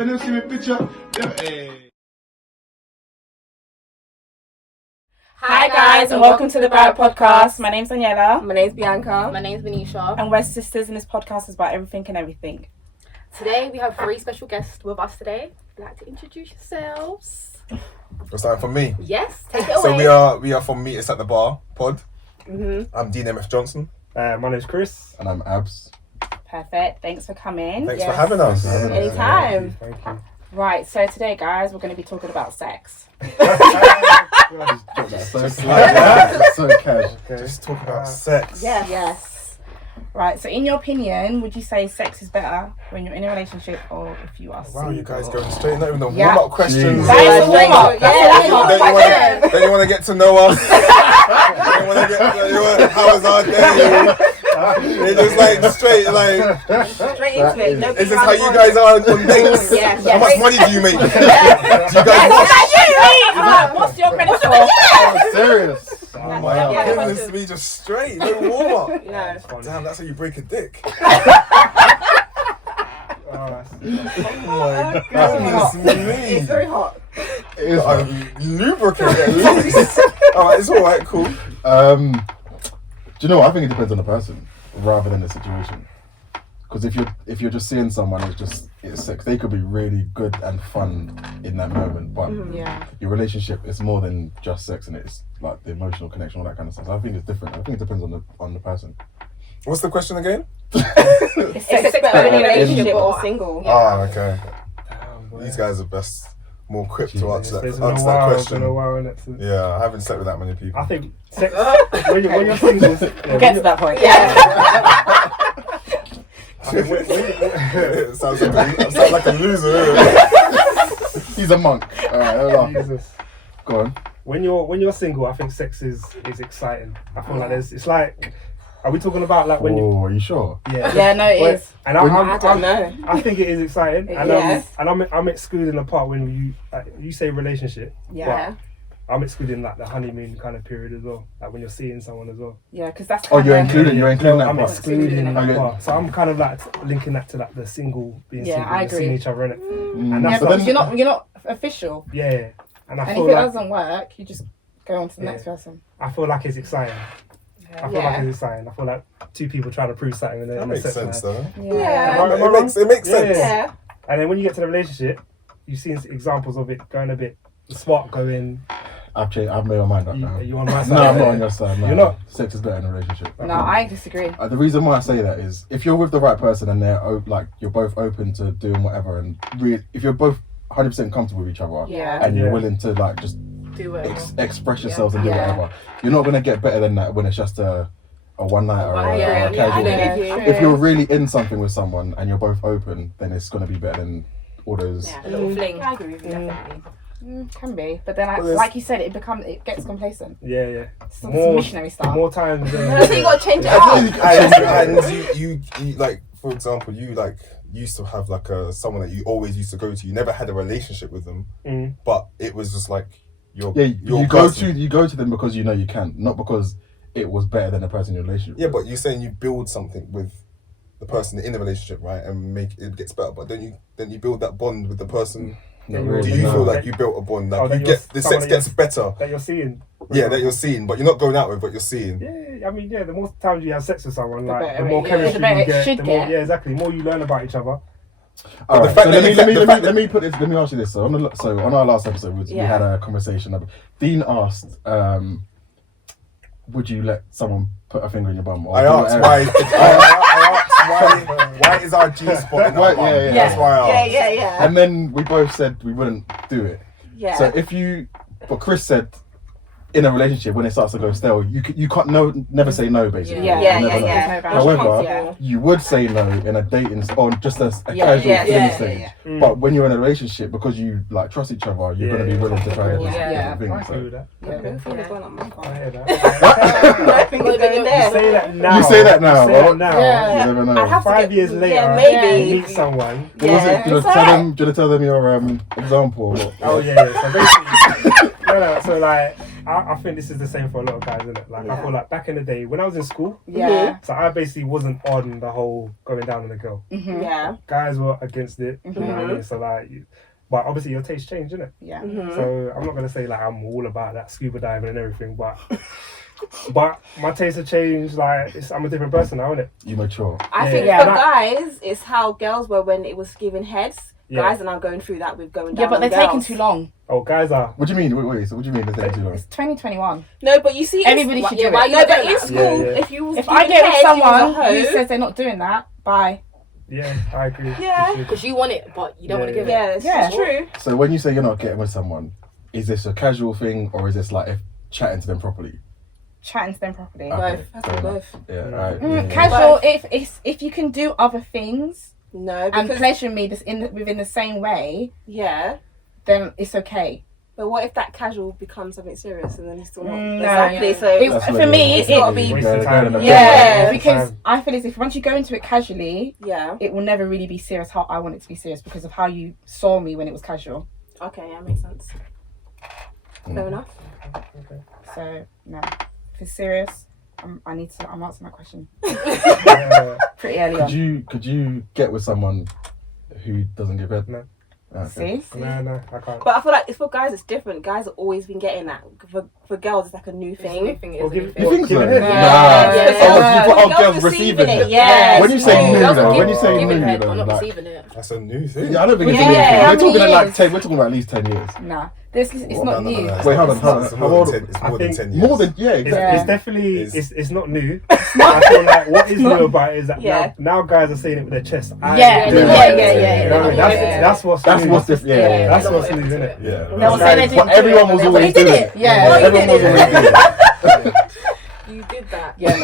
When you see me picture, hey. Hi guys, and welcome to the Barrett Podcast. My name's Daniela. My name's Bianca. My name's Venetia. And we're sisters, and this podcast is about everything and everything. Today we have 3 special guests with us today. Would you like to introduce yourselves? It's time for me. Yes, take it away. So we are from Meet Us at the Bar pod. Mm-hmm. I'm Dean MF Johnson. My name's Chris. And I'm Abs. Perfect. Thanks for coming. Thanks for having us. Anytime. Thank you. Right, so today, guys, we're going to be talking about sex. So cash. Just talk about sex. Yes. Right, so in your opinion, would you say sex is better when you're in a relationship or if you are single? Wow, you guys going straight, not even the Yeah. warm-up questions. That is a warm-up. Don't you want to get to know us? How was our day? They're just like straight into it. No Is this how you guys are on dates? Yes. How much money do you make? Do you guys What's your credit score? Serious. Oh my goodness, me just straight, no warm-up. No. Damn, that's how you break a dick. Oh, Oh my goodness me. It's very hot. It is. Lubricant at least. Alright, it's alright, cool. Do you know what? I think it depends on the person rather than the situation. Because if you're just seeing someone, it's sex. They could be really good and fun in that moment, but your relationship is more than just sex, and it's like the emotional connection, all that kind of stuff. So I think it's different. I think it depends on the person. What's the question again? Is sex better in a relationship or single? Ah, okay. These guys are more equipped to answer that question. Yeah, I haven't slept with that many people. I think sex, when you're single, We'll get to that point. Sounds like a loser. He's a monk. Alright, Jesus. go on. When you're single, I think sex is exciting. I feel like it's like, are we talking about like when you? Oh, are you sure? Yeah, no, it is. And I don't know. I think it is exciting, and Yes. I'm excluding the part when you say relationship. Yeah. I'm excluding like the honeymoon kind of period as well, like when you're seeing someone as well. Yeah, because that's Oh, you're kinda- including that I'm part. excluding that Okay. part. So I'm kind of like linking that to like the single being Yeah, single, I and seeing agree. each other in it. Mm. And Yeah, that's but like, you're not official. yeah. And I And feel if it like doesn't work, you just go on to the next person. I feel like it's exciting. I feel like it's exciting. I feel like 2 people trying to prove something. That makes sense though. Yeah. It makes sense. Yeah. And then when you get to the relationship, you've seen examples of it going a bit, the spark going. I've made my mind up now. You on my side? No, I'm not on your side. No. You're not? Sex is better in a relationship. No, I disagree. The reason why I say that is if you're with the right person and they're you're both open to doing whatever, and if you're both 100% comfortable with each other, Yeah. and you're Yeah. willing to like just Do it. express yourselves and do Yeah. whatever, you're not gonna get better than that when it's just a one night or a casual. Yeah. If you're really in something with someone and you're both open, then it's gonna be better than all those. Yeah, a little fling. I agree with you, definitely. Can be, but then there's- like you said, it gets complacent. Yeah. It's some missionary stuff. More times than. So you got to change it up. And you like, for example, you like used to have like someone that you always used to go to. You never had a relationship with them, but it was just like your you go to them because you know you can, not because it was better than the person in your relationship. Yeah, but you're saying you build something with the person in the relationship, right, and make it gets better. But then you build that bond with the person. Not Do really, Do you no. feel like you built a bond? Like Oh, you that get you're- the someone sex that gets better. that you're seeing. Yeah, that you're seeing, but you're not going out with, but you're seeing. Yeah, I mean, the more times you have sex with someone, The like better the more it- chemistry the better you it get, should the more, get. yeah, exactly. The more you learn about each other. All the right, fact so that- let the fact me put this. Let me ask you this. So on our last episode, we had a conversation. Dean asked, "Would you let someone put a finger in your bum?" Or I asked why. Why is our G spot in our bum? Yeah. That's why I asked. Yeah. And then we both said we wouldn't do it. Yeah. So but Chris said, in a relationship, when it starts to go stale, you can't never say no, basically. Yeah. You never know. However, you would say no in a dating or just a casual fling stage. But when you're in a relationship, because you like trust each other, you're going to be willing to try everything. I agree So. with that. I I hear that. think it's going You there. say that now. You say that now. You say that now. Yeah. You never know. I'd have to 5 get- years later, yeah, maybe. you meet someone. What was it? Do you it's want to alright. tell them your example? Or what? Oh yeah. So basically, so like I think this is the same for a lot of guys, isn't it? Like, I feel like back in the day, when I was in school, Yeah. so I basically wasn't on the whole going down on a girl. Mm-hmm. Yeah. Guys were against it, you know what I mean? So, like, but obviously your taste changed, innit? Yeah. So I'm not going to say, like, I'm all about that scuba diving and everything, but my taste have changed. Like, I'm a different person now, innit? You mature. I think Yeah. for guys, it's how girls were when it was giving heads. Yeah. Guys are now going through that with going down. Yeah, but on they're girls. taking too long. Oh, guys are. What do you mean? Wait. So what do you mean they're taking too long? It's 2021. No, but you see, Everybody should do it. No, you but doing in that? school, Yeah. if you was If I giving get with head, you was someone a hoe. who says they're not doing that, bye. Yeah, I agree. Yeah. You should. Because you want it, but you don't want to give it. Yeah, it's Yeah. true. So when you say you're not getting with someone, is this a casual thing or is this like chatting to them properly? Chatting to them properly. Okay, Both. That's fair enough. both. Yeah, alright. Mm, yeah. casual. If you can do other things No, and because pleasure me within the same way, yeah. then it's okay. But what if that casual becomes something serious and then he's still not? No, Exactly. yeah. So It's, That's for what me, it it's is. gotta be- Wasting time. yeah, Yeah. because I feel as if once you go into it casually, yeah. it will never really be serious how I want it to be serious because of how you saw me when it was casual. Okay, yeah, makes sense. Fair enough. So no, if it's serious, I'm answering my question Yeah. pretty early on. Could you get with someone who doesn't give head? No. Okay. See? No, I can't. But I feel like it's for guys, it's different. Guys have always been getting that. For girls, it's like a new It's a thing. new thing, Or it's a give- new thing. You think so? Give it. Nah. Yeah. Oh, Girls girls receiving it. Yes. When you say No, new girls though, are when you say giving new head, though, but not like, receiving it. That's a new thing. yeah, I don't think it's a Yeah, new thing. how We're talking many like years? 10. We're talking about at least 10 years. Nah, it's Well, not no, new. no, no. Wait, hold on, It's hold on. It's How more old? than 10, it's I more than think 10 years. More than It's, exactly. it's definitely It's- it's not new. I feel like what is new about it is that Yeah. now guys are saying it with their chest. Yeah, yeah. You know what I mean? Yeah. That's what's That's new. what's different. Yeah. Yeah. That's They're what's not new, into isn't it. it? Yeah. They will say they didn't But do everyone it, was but always they did doing it. it. Yeah. Well, you Everyone did was it. always doing it. You did that. Yeah, no.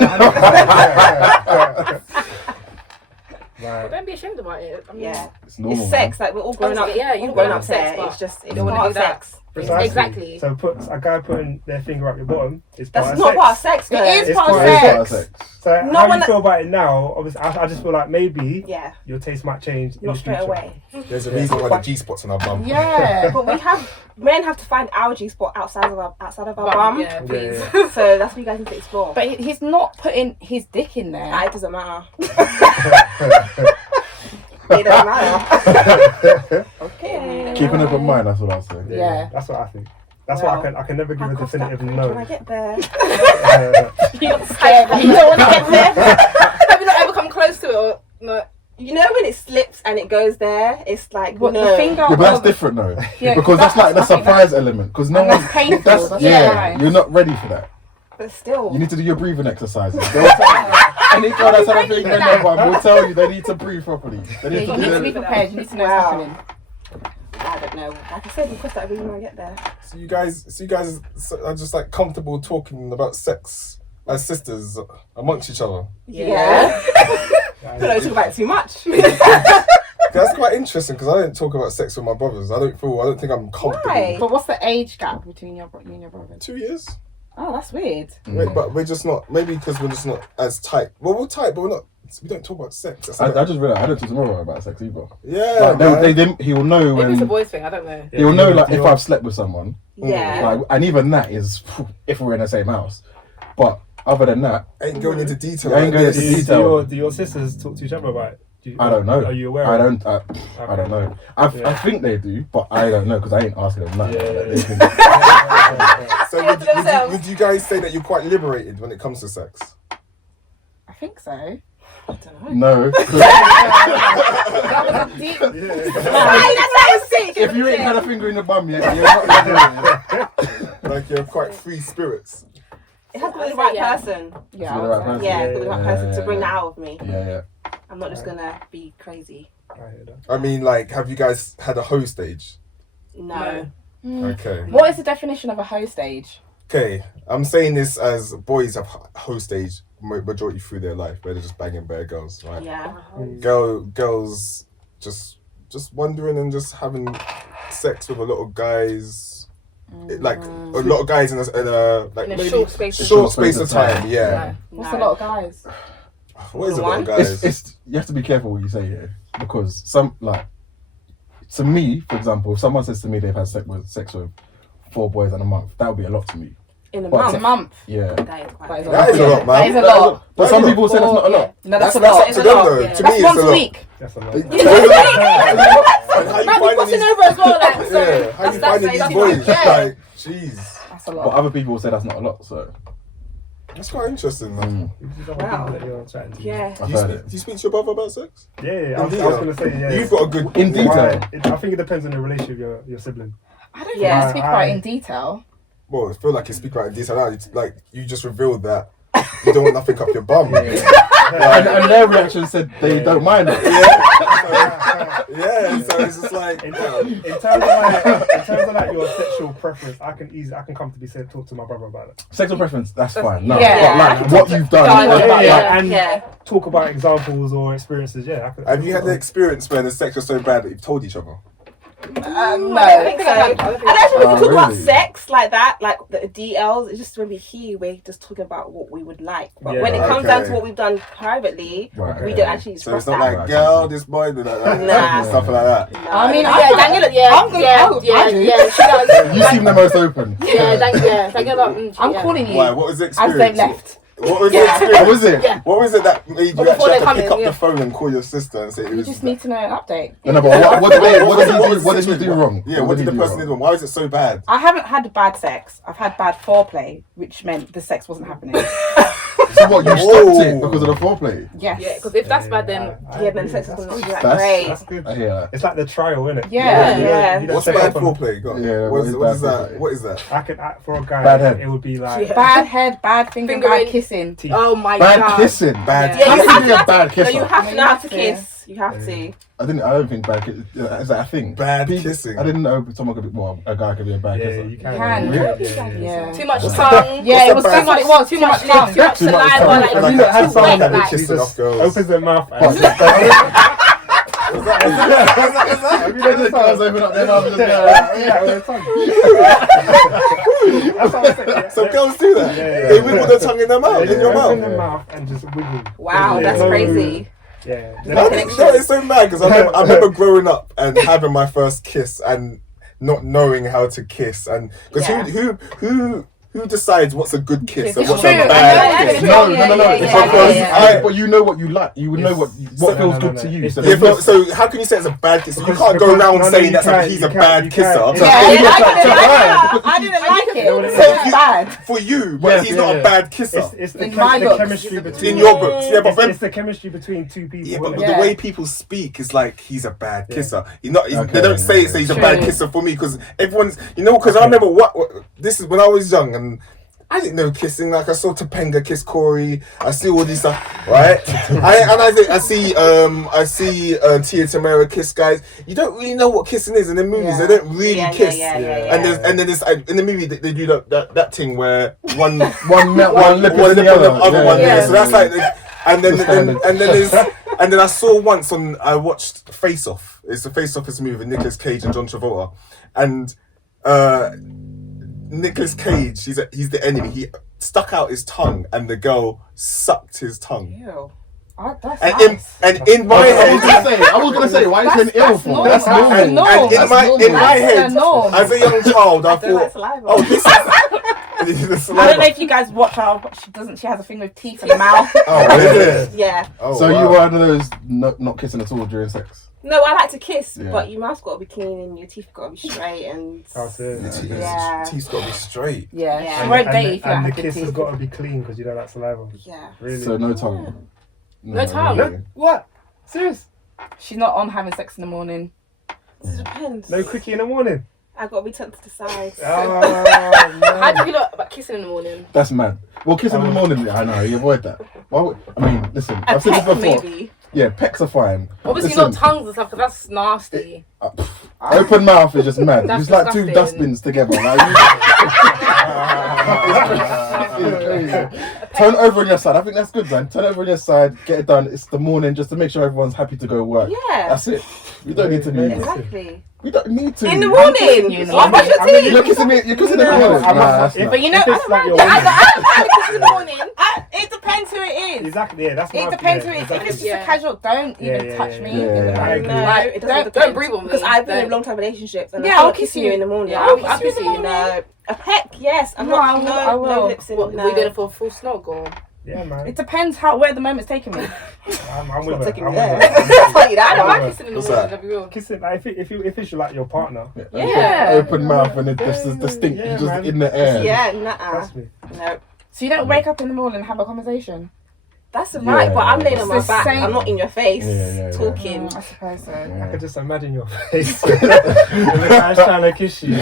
But Right. don't be ashamed about it. I mean, Yeah. It's normal. It's sex. Like we're all grown up. Obviously, yeah, you're all grown grown up up sex, there. but It's just you it's don't wanna part do of that. sex. Precisely. Exactly. So a guy putting their finger up your bottom is part That's of not sex. part of sex. Though. It is It's part of part of It's sex. part of sex. So No how do one- you feel about it now? Obviously, I just feel like maybe Yeah. your taste might change. in Not the straight future. away. There's a reason why the G spot's on our bum. Yeah. But men have to find our G spot outside of our bum. Yeah, please. Yeah. So that's what you guys need to explore. But he's not putting his dick in there. It doesn't matter. It doesn't matter. Okay. Keep an open mind, that's what I was saying. Yeah. That's what I think. That's Well, why I can never give I a crossed that definitive bridge when no. I get there. You're scared that you don't want to get there. Have you not ever come close to it or no? You know when it slips and it goes there, it's like What, no. the finger? Yeah, but that's or- different though. Yeah, Because that's like the I think surprise element. Because no And one. that's painful, that's yeah, right. you're not ready for that. But still. You need to do your breathing exercises. They'll tell you. Any girl that's had a thing in their bum will tell you they need to breathe properly. They Yeah, need you to need do to be their- prepared. You need to know Wow. what's happening. I don't know. Like I said, you cross that bridge when I get there. So you guys are just like comfortable talking about sex as sisters amongst each other. Yeah. I don't talk about it too much. That's quite interesting because I don't talk about sex with my brothers. I don't think I'm comfortable. Why? But what's the age gap between you and your brother? 2 years. Oh, that's weird. But we're just not. Maybe because we're just not as tight. Well, we're tight, but we're not. We don't talk about sex. That's I like- just realized I don't talk to my brother about sex either. yeah, Like, man. he will know Maybe it's a when. boys thing. I don't know. He will know like Do if you- I've slept with someone. Yeah. Like, and even that is if we're in the same house. But other than that, Ain't going into detail. I ain't going like into this. detail. Do your sisters talk to each other about it? I don't know. Are you aware? I of it? don't. I don't know. I think they do, but I don't know because I ain't asking them nothing. Yeah, Like, yeah, they can- So would you guys say that you're quite liberated when it comes to sex? I think so. I don't know. No. That was a deep. If you ain't had a finger in the bum yet, you're not liberated. Like you're quite free spirits. It has to be the right person. Yeah. To the right person. Yeah, the right person to bring Yeah. that out of me. Yeah. I'm not just gonna be crazy. I hear that. I mean, like, have you guys had a hoe stage? No. Okay. What is the definition of a hoe stage? Okay, I'm saying this as boys have hoe stage majority through their life where they're just banging bare girls, right? Yeah. Girls just wondering and just having sex with a lot of guys. Like a lot of guys in a like In a maybe short space of short space of time. Yeah. What's a lot of guys? What is a lot of guys? It's you have to be careful what you say here because some like to me, for example, if someone says to me they've had sex with 4 boys in a month, that would be a lot to me. In a But It's a month. month. Yeah. That is quite That is a That is a lot, man. That is a lot. But some people say that's not a lot. No, that's a That's lot. up to them though. Yeah. To me, That's it's once a a lot. week. That's a lot. And how you Might be finding crossing these? over as well, like, so Yeah, how you finding these that's boys? yeah. Like, jeez, That's a But lot. other people say that's not a lot. So. that's quite interesting. Man. These other Wow. people that you're chatting to. Yeah. I've Do you heard speak, it. do you speak to your brother about sex? Yeah, I In was detail? going to say, yeah. You've got a good In detail. I think it depends on the relationship with your sibling. I don't think Yeah. I speak about it in detail. Well, I feel like you speak right in detail now. It's like you just revealed that you don't want nothing up your bum. And their reaction said they don't mind it. Yeah, so it's just like In terms of like your sexual preference, I can comfortably talk to my brother about it. Sexual preference, that's fine. No, Yeah. but like what you've done. And Yeah. talk about examples or experiences. Yeah. have you had the experience where the sex was so bad that you've told each other? No, I think so. I don't think we can talk really? about sex like that, like the DLs. It's just when we're here, we're just talking about what we would like. But Yeah. when it comes down Okay. to what we've done privately, Right, we okay. don't actually So express it's not that. like, girl, this boy did that, stuff like that. No. I mean, Yeah, Daniela, I'm good. I do. she does. You seem the most open. Daniela, I'm calling you Why? What was the as they've experience? left. What was the What experience? was it? Yeah. What was it that made you Before actually they have to come pick in, up yeah. the phone and call your sister and say it You was just need to know an update. No, but what did the you do wrong? Yeah, what did the person do wrong? Why was it so bad? I haven't had bad sex. I've had bad foreplay, which meant the sex wasn't happening. So what, you stopped it because of the foreplay? Yes. Yeah, because if that's bad, then Yeah, then sex is not that That's- great. That's good. I hear that. It's like the trial, isn't it? Yeah. Yeah. What's take bad off on- foreplay? Got? Yeah, What is what is bad that? foreplay? What is that? For a guy, Bad head. it would be like Yeah. Bad head, bad fingering, Fingering. bad kissing. teeth. oh my Bad god. kissing. Bad. Yeah, How you can have you be a bad No, kisser? you have to know how to Yeah. kiss. You have to. I don't think bad kiss is that a thing? Bad People- kissing. I didn't know someone could be a guy could be a bad Yeah, kisser. you can. can. Yeah. Too much tongue. Yeah, it was the too bad- much. It was Too much tongue. lips, too much Too much saliva. tongue. Like, Have you not had too someone wet, that like- kissing literally off just girls? opens their mouth and What? Have you not just open up their mouth and just yeah, with their tongue. That's what I'm saying. Yeah. So girls do that. Yeah. They wiggle their tongue in their mouth, in your Open mouth. their mouth and just wiggle. Wow, Yeah. that's No- crazy. Yeah. No, it's so mad because I remember growing up and having my first kiss and not knowing how to kiss and because Yeah. who decides what's a good kiss and It's what's true. a I know, bad it's kiss? true. No. Yeah, Because yeah. But you know what you like. You would know what feels No, good no. to you. It's So Yeah, but, so how can you say it's a bad kiss? You can't go around saying you that he's a bad kisser. can't. Yeah, Yeah, I didn't like it. So It's bad. For you, but Yeah, he's not yeah. a bad kisser. It's the, In my the books. chemistry between In your books, yeah, but it's, when, it's the chemistry between two people. yeah, but isn't it? Yeah. the way people speak is like he's a bad Yeah. kisser. He's not. Okay, they don't say yeah, he's a True. bad kisser for me because everyone's. Because I remember what this is when I was young and. I didn't know kissing. Like I saw Topanga kiss Corey. I see all these stuff, right? I see Tia Tamara kiss guys. You don't really know what kissing is in the movies. Yeah. They don't really Yeah, kiss. yeah. And then this in the movie they do that thing where one one lip one is lip the on the other one. yeah. So that's like, and then The standard. and then I saw once I watched Face Off. It's a Face Off movie with Nicolas Cage and John Travolta, and Nicolas Cage he's the enemy. He stuck out his tongue and the girl sucked his tongue. Ew. That's And in my head. I was gonna say, why is it ill for? normal. That's normal. That's normal. And in my That's head, the norm. as a young child, I I don't like thought, saliva. oh, this is. I don't know if you guys watch her. She has a thing with teeth in the mouth. Oh, is it? Yeah. Oh, So wow. you were one of those not kissing at all during sex? No, I like to kiss, Yeah. but your mouth's got to be clean and your teeth got to be straight and. That's it. Your teeth- Yeah. teeth's got to be straight. Yeah, Yeah. she won't date if you don't and the have good kiss has teeth. got to be clean because you don't like saliva. Yeah. Really? So no tongue. No tongue? really. What? Serious? She's not on having sex in the morning. It depends. No quickie in the morning? I got to be tempted to decide. Oh, How do you feel about kissing in the morning? That's mad. Well, kissing in the morning, yeah, I know, you avoid that. Why would, I mean, listen, I've said this peck, before. maybe. Yeah, pecks are fine. Obviously Listen, not tongues and stuff, because that's nasty. Open mouth is just mad. That's It's like two disgusting. dustbins together. Like, turn over on your side. I think that's good, man. Turn over on your side, get it done. It's the morning just to make sure everyone's happy to go work. Yeah. That's it. We don't need to be. Exactly. We don't need to. In the morning. you in the I'll brush your I mean, teeth. You're kissing me. You're kissing in the No. morning. Nah, that's If- not. But you know, if it's like your I kiss in the morning. it depends who it is. Exactly, yeah, that's It my depends who yeah, it is. exactly. If it's just Yeah. a casual, don't Yeah, even yeah, touch yeah. me. Yeah, in the I morning. agree. No, Like, it doesn't Don't depend. breathe on me. Because I've been in Don't. long-term relationships and Yeah, I I'll can't kiss kiss you. you in the morning. Yeah, I'll I'll kiss you kiss in you. the morning. A peck, yes. I'm No, not. I will. No lips in. What, No. we doing it for a full snog or? Yeah, man. It depends where the moment's taking me. I'm with Not her. taking I'm me with there. her. I'll tell you I that. don't What's mind kissing in the What's morning, that? I'll be real. Kissing, like, if it's like your partner. Yeah. Open mouth and this is distinct. Yeah, You're just man. in the air. Yeah, nah. Trust me. No. So you don't wake up in the morning and have a conversation? That's right, but I'm laying on my It's the back. same- I'm not in your face Yeah. talking. I suppose so. I could just imagine your face. If the guy's trying to kiss you. No.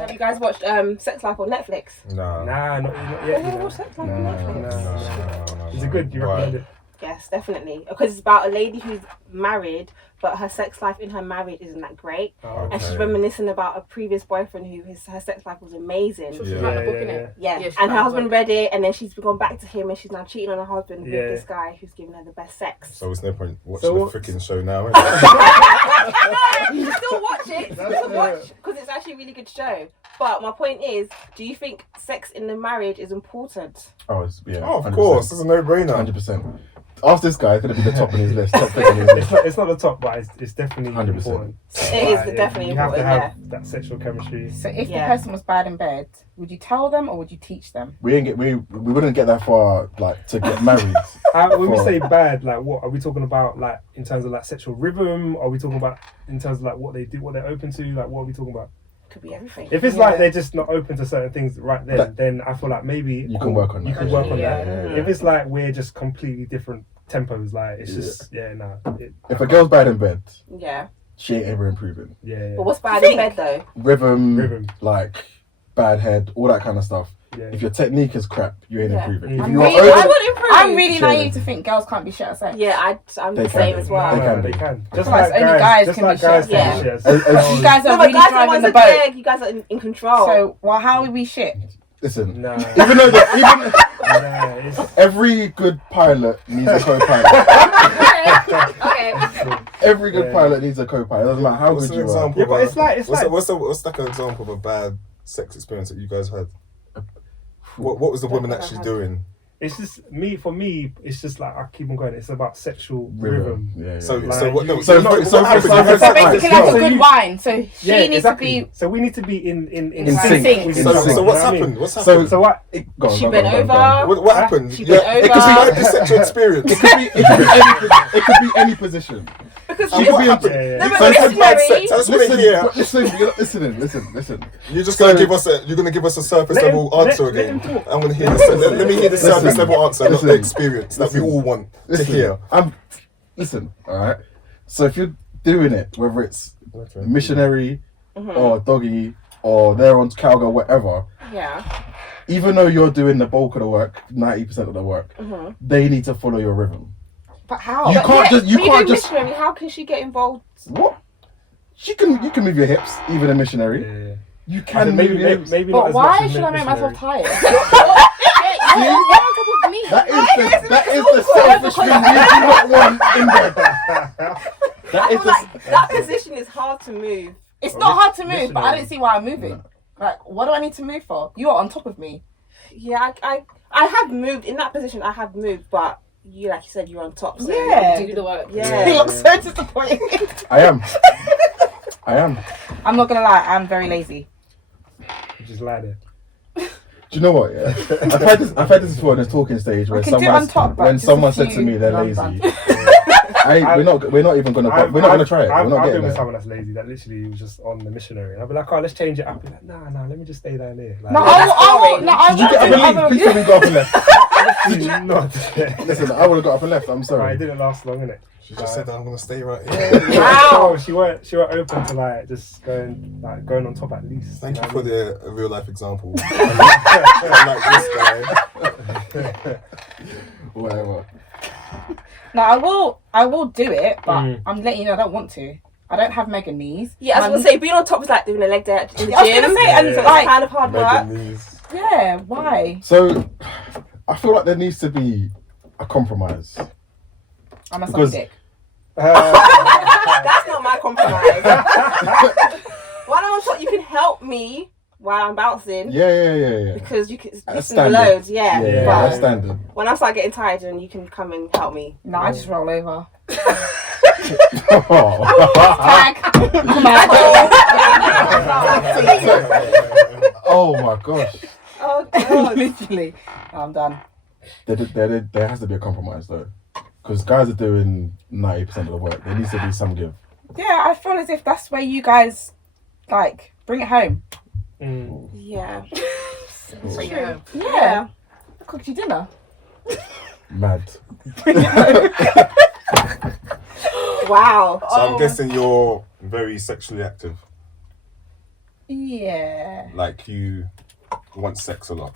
Have you guys watched Sex Life on Netflix? No. Nah, not Oh, yet. you never watched Sex Life on Netflix? No. Is it good? You recommend it? Yes, definitely. Because it's about a lady who's married, but her sex life in her marriage isn't that great. Oh, And she's Okay. reminiscing about a previous boyfriend who her sex life was amazing. She's Yeah. writing a book, innit? Yeah, Yeah, she's and her writing a husband book. read it, and then she's gone back to him, and she's now cheating on her husband Yeah. with this guy who's giving her the best sex. So it's no point watching So the what- freaking show now. Innit? You still watch it, still watch, because it's actually a really good show. But my point is, do you think sex in the marriage is important? Oh, yeah. Oh, of course, it's a no-brainer. 100%. Ask this guy, it's going to be the top on his list. Top pick on his list. It's not the top, but it's definitely 100%. important. It is definitely You have to important, have that sexual chemistry. So if Yeah. the person was bad in bed, would you tell them or would you teach them? We wouldn't get that far, like, to get married. When we For- say bad, like what are we talking about? Like in terms of like sexual rhythm? Are we talking about in terms of like what they do, what they're open to? Like what are we talking about? Could be everything. If it's like they're just not open to certain things right then, That- then I feel like maybe You can work on You that. can work on Yeah. that. If it's like we're just completely different tempos, like it's just If a girl's bad in bed, Yeah. she ain't ever improving. yeah. But what's bad You in bed think? though? Rhythm. Like, bad head, all that kind of stuff. Yeah. If your technique is crap, you ain't Yeah. improving. Mm. If I'm you are really- over, I would improve. I'm really Sure. naive to think girls can't be shit at sex. Yeah, I'm They the can same be. as well. They can They be. can. Just like like only guys just can like be guys shit. can be Yeah. shit. You guys No, are but really guys are the driving ones the that boat. beg. You guys are in control. So, well, how are we shit? listen, Nah, even though even it's every good pilot needs a co-pilot. Okay. Every good Yeah. pilot needs a co-pilot. It doesn't matter how What's good an you are. example? yeah, but it's like What's like an example of a bad sex experience that you guys had? What was the woman actually doing? it's just for me. It's just like I keep on going. It's about sexual rhythm. Yeah. So Like, so what? you- No, so- what so- happened? so- You had so- sex Basically, with like this a girl. good wine. So she Yeah, needs exactly. to be. So we need to be in sync. with each So- other, So you what's know what I mean? happened? What's So- happened? So what? Go on, She go on, bent go on, go over. on. What happened? She Yeah, bent because you over. had this sexual experience. It could be any position. Because She And could what be happened? Yeah, yeah. No, but So you had bad missionary- sex. I just want to hear. Listen. You're just gonna give us a. You're gonna give us a surface Let him- level let- answer let again. him talk. I'm gonna hear this. Let me hear the surface Listen. level answer, not Listen. the experience that we all want to hear. Listen, all right. So if you're doing it, whether it's missionary or doggy or they're on cowgirl, whatever, Yeah. even though you're doing the bulk of the work, 90% of the work, they need to follow your rhythm. But how? You can't just. You When can't do just. missionary, how can she get involved? What? You can move your hips, even a missionary. Yeah. You I can said move your hips. maybe not But as why much as should I make myself missionary. tired? You're on top of me. That is the selfish thing you do not want in bed. That I is feel like that position is hard to move. It's not hard to move, but I missionary. don't see why I'm moving. Like, what do I need to move for? You are on top of me. Yeah, I have moved in that position. I have moved, but you, like you said, you're on top. So Yeah. Do the work. Yeah. He looks so disappointed. I am. I'm not gonna lie, I'm very lazy. You just lie there. Do you know what? Yeah, I've had this before in a talking stage where I can do it on someone top, but when just someone a said to few me they're runs lazy. done. We're not even gonna try it. We're not I've getting been with there. someone that's lazy that literally was just on the missionary. And I'll be like, oh, let's change it up. Be like, nah, let me just stay down here. Like, No, that's I boring. will Did you get up and leave? Please tell me you got up and left. not. Listen, I would have got up and left. I'm Right, it sorry. didn't last long, innit? She just said I'm gonna stay right here. So she weren't open to like just going on top at least. Thank you know for what the real life example. I like this guy. Whatever. No, I will do it, but Mm. I'm letting you know I don't want to. I don't have mega knees. Yeah, I was And- gonna say being on top is like doing a leg day in the gym. I was gonna say, and so it's like- kind of hard work. Megan knees. Yeah, why? So, I feel like there needs to be a compromise. I'm a Because- dick. That's not my compromise. While I'm on top, you can help me while I'm bouncing. Yeah. Because you can That's listen standard. loads, yeah. Yeah. But That's standard. when I start getting tired, then you can come and help me. No, I just roll over. Oh. Tag. I'm out. Oh my gosh. Oh god. Literally. I'm done. There has to be a compromise though, because guys are doing 90% of the work. There needs to be some give. Yeah, I feel as if that's where you guys like bring it home. Yeah. Bring it home. Yeah. I cooked you dinner. Mad. Wow. So I'm guessing you're very sexually active. Yeah. Like you want sex a lot.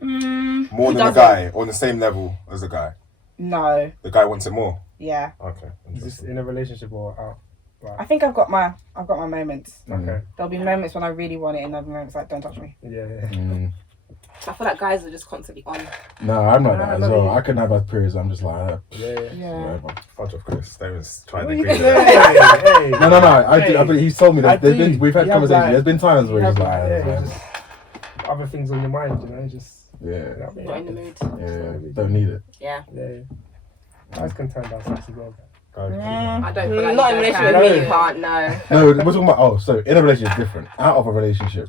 Who More than a doesn't? guy, on the same level as a guy. No. The guy wants it more. Yeah. Okay. Is this in a relationship or out? I think I've got my moments. Okay. There'll be moments when I really want it, and there'll be moments like don't touch me. Yeah. I feel like guys are just constantly on. No, I'm like that as no, well. you- I can have periods. I'm just like, Yeah. whatever. Fudge of Chris. They was trying to Well, you agree can with do that. No. I do. He's told me I that there's do. been, we've had You have, conversations. like- There's been times where he's like, yeah, just other things on your mind, just yeah, Not in the mood. don't need it. Yeah. Guys can turn down sex as well. I don't feel like Not in a you guys relationship can. with me, you can't, no. No, we're talking about. So in a relationship, it's different. Out of a relationship,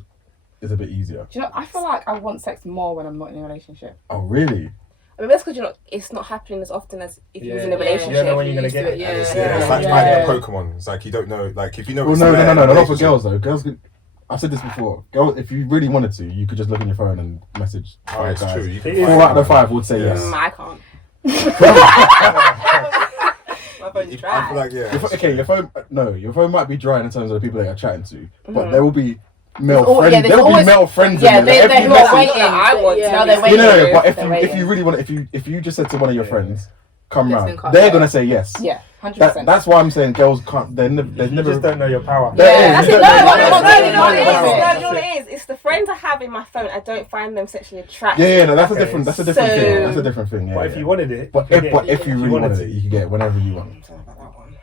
is a bit easier. Do you know? I feel like I want sex more when I'm not in a relationship. Oh, really? I mean, that's because it's not happening as often as if you was in a You relationship. don't know when you're gonna Used get to it. it, Yeah, yeah. it's like Yeah. finding a Pokemon. It's like you don't know, like if you know. Well, it's no. there in a Not for relationship- girls though. Girls, I've said this before. Girls, if you really wanted to, you could just look on your phone and message Oh, five it's guys. true. You can It is. find 4 out of it. 5 would say Yeah. yes. I can't. My phone's I dry. feel like Your phone might be dry in terms of the people that you're chatting to, but there will be male There's friends. There will be always- male friends. Yeah, in there. they're Every who are message- waiting. I want to. No, they're You waiting. know, but They're if you waiting. really want, if you just said to one of your friends, "Come Let's round," link up, they're yeah. gonna say yes. Yeah, 100%. That's why I'm saying girls can't. There's You never. just don't know your power. There Yeah, is. that's it. You No, don't know no, your no, power. no, You know what it is? no, You know what it is? It's the friends I have in my phone. I don't find them sexually attractive. Yeah, no, that's a Okay. different. That's a So- different thing. That's a different thing. Yeah, But if yeah. you wanted it, But you if, could but get it. if you really wanted to. it, you can get it whenever you want.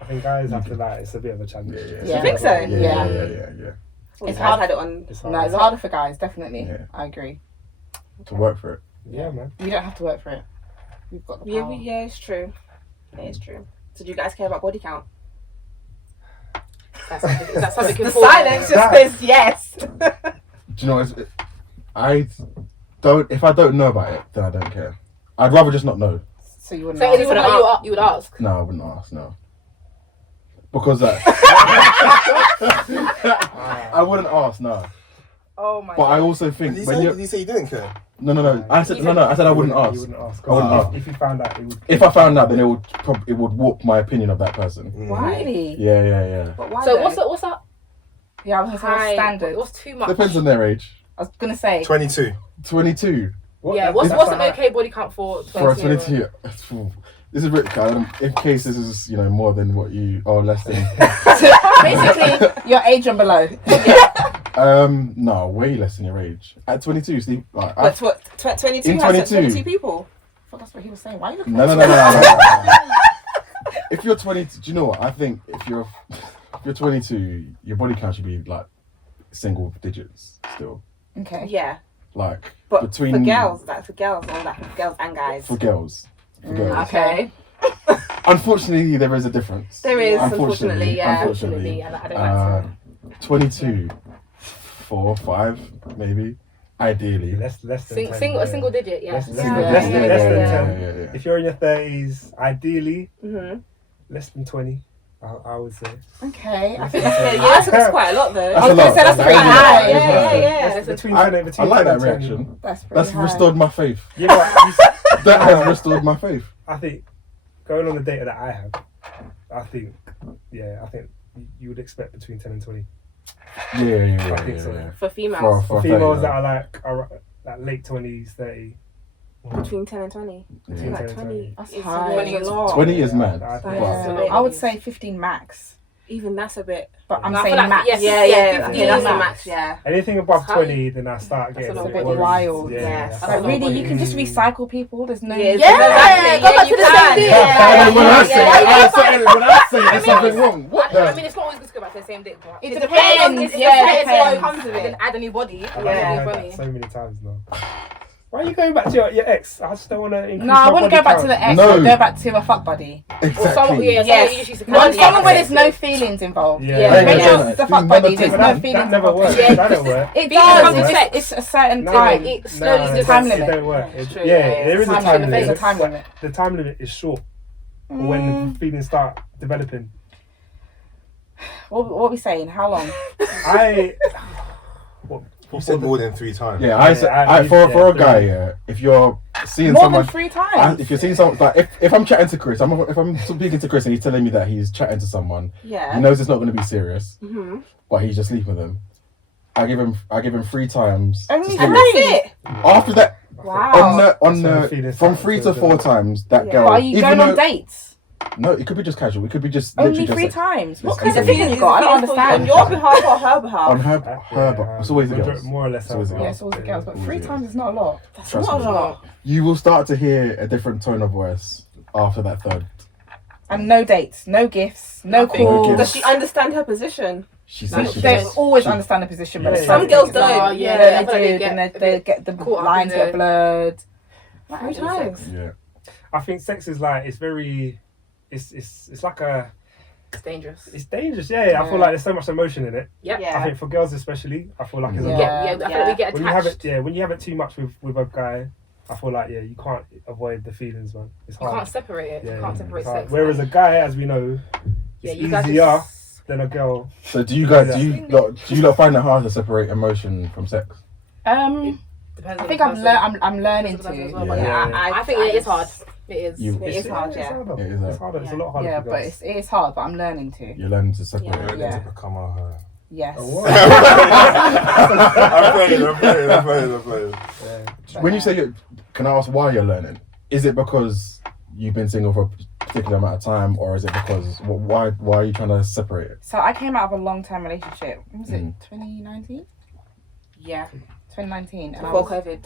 I think guys have to like, it's a bit of a challenge. Yeah. You think so? Yeah. It's I've hard. had it on. It's No, hard. it's harder for guys, definitely. Yeah. I agree. To work for it. Yeah, man. We don't have to work for it. We've got the power. Yeah, it's true. It is true. So do you guys care about body count? Is that something The important? silence just says yes. Do you know? I don't. If I don't know about it, then I don't care. I'd rather just not know. So you wouldn't So ask. anyone that you would ask? No, I wouldn't ask. No. Because I wouldn't ask. No. Oh my But I god. also think Did when you you say you didn't care? no. I said no. I said I wouldn't ask. You wouldn't ask. I wouldn't ask. If you found out, it would. If I found out, then it would warp my opinion of that person. Why? Really? Yeah. But why? So though? what's that? Yeah, I was gonna say what's High? standard. What's too much? Depends on their age. I was gonna say 22. 22 Yeah, what's That's an like- okay body count for for a 22? 22. This is Rick. In case this is more than what you or less than. basically your age and below. No, way less than your age. At 22, Steve. Like, But 22 In has 22. 22 people. I thought that's what he was saying. Why are you looking no. at me? If you're 22, do you know what? I think if you're 22, your body count should be like single digits still. Okay. Yeah. Like But between for girls, that's for girls or that girls and guys. For girls. Okay. Unfortunately, there is a difference. There is, unfortunately, yeah. Unfortunately, and I don't like to. 22, 4, 5, maybe. Ideally. Less than 10, Single, a single digit, yeah. Less Yeah. than Yeah. 10. Yeah. If you're in your 30s, ideally, Mhm. less than 20, I would say. Okay. I Less think than that's 10. Yeah, that's quite a lot though. That's I was a gonna lot. say that's That's pretty a lot. high. Yeah. Between I 10 and between like 10 that and 20. reaction. that's pretty That's high. restored my faith. Yeah, but That has restored my faith. I think going on the data that I have, I think you would expect between 10 and 20. Yeah. I think so. For females, For females that are like late 20s, 30. between 10 and 20. Yeah. Like 20. That's is high. a lot. 20 is mad. I think Yeah. so. I would say 15 max. Even that's a bit. But I'm No, I saying feel like- max. yes. Yeah. Yeah, Okay, that's a max. max. Yeah. Anything above It's high. 20, then I start That's getting a a little bit bit wild. Yeah, Yeah. that's Like, a lot really, of you can just recycle people. There's no. Yeah, Yeah, go back to the same thing. And when I say Yeah. when I say there's something wrong, what I the? mean, it's not always good to go back to the same dick, but It it depends. depends. Yeah, it It depends. comes with it. And then add a new body. I've Yeah, heard funny. that so many times now. Why are you going back to your ex? I just don't want to increase No, I my wouldn't body go back to count. the ex. No. I'd go back to a fuck buddy. Exactly. Someone, Yes. Someone where there's no feelings involved. Yeah. When Yeah. you're the fuck buddy, there's But no that feelings never involved. works. Yeah. That don't work. It Being does. comes with sex. It's a certain No. time. It slowly No, just time it limit. don't work. True, Yeah, yeah. there is a Time time limit. limit. There's a time limit. The time limit is short when the feelings start developing. What are we saying? How long? You said more than 3 times. Yeah, I said for a guy, yeah, if you're seeing More someone, than 3 times. if you're seeing someone, like if I'm chatting to Chris, if I'm speaking to Chris and he's telling me that he's chatting to someone, Yeah. he knows it's not going to be serious, Mhm. but he's just sleeping with them. I give him 3 times. to Only sleep And with. that's it. After that, Wow. on That's when the the feelings from start 3 to to 4 times, that Yeah. girl. But are you even going on though- dates? No, it could be just casual. It could be just Only literally 3 just times. What It's kind of easy. feeling you got? I don't understand. On your behalf or her behalf? on her. It's always the girls. More or less. It's always the Yeah, girls. it's always the girls, but Always 3 the times is not a lot. That's Trust not me. a lot. You will start to hear a different tone of voice after that third. And no dates, no gifts, no Nothing. calls. Does she understand her position? She says she They does. always She- understand the position, but Yeah, some yeah. girls don't. don't. Yeah, they I feel like do. they Then get they get the caught up lines in get the- blurred. 3 times. Yeah. I think sex is like it's very, it's like a. It's dangerous. It's dangerous, yeah. I feel like there's so much emotion in it. Yep. Yeah. I think for girls especially, I feel like it's a Yeah. lot. I feel like we get When you have attached. it, when you have it too much with a guy, I feel like you can't avoid the feelings, man. It's You hard. can't separate it. You can't separate it's hard. sex. Whereas a guy, as we know, Yeah, it's you guys easier just- than a girl. So do you not find it hard to separate emotion from sex? Depends I on think the I'm person. I'm learning Depends on the person as to. well, but Yeah. yeah, I think it is hard. It is. You- It is hard, yeah. It's harder. It is hard. It's harder. It's a lot harder Yeah, for but girls. it is hard, but I'm learning to. You're learning to separate. Yeah. it. Ready to become a her. Yes. I'm playing. Yeah. When you say can I ask why you're learning? Is it because you've been single for a particular amount of time, or is it because why are you trying to separate it? So I came out of a long-term relationship. When was it? Mm. 2019? Yeah. 2019. And I Before was, COVID.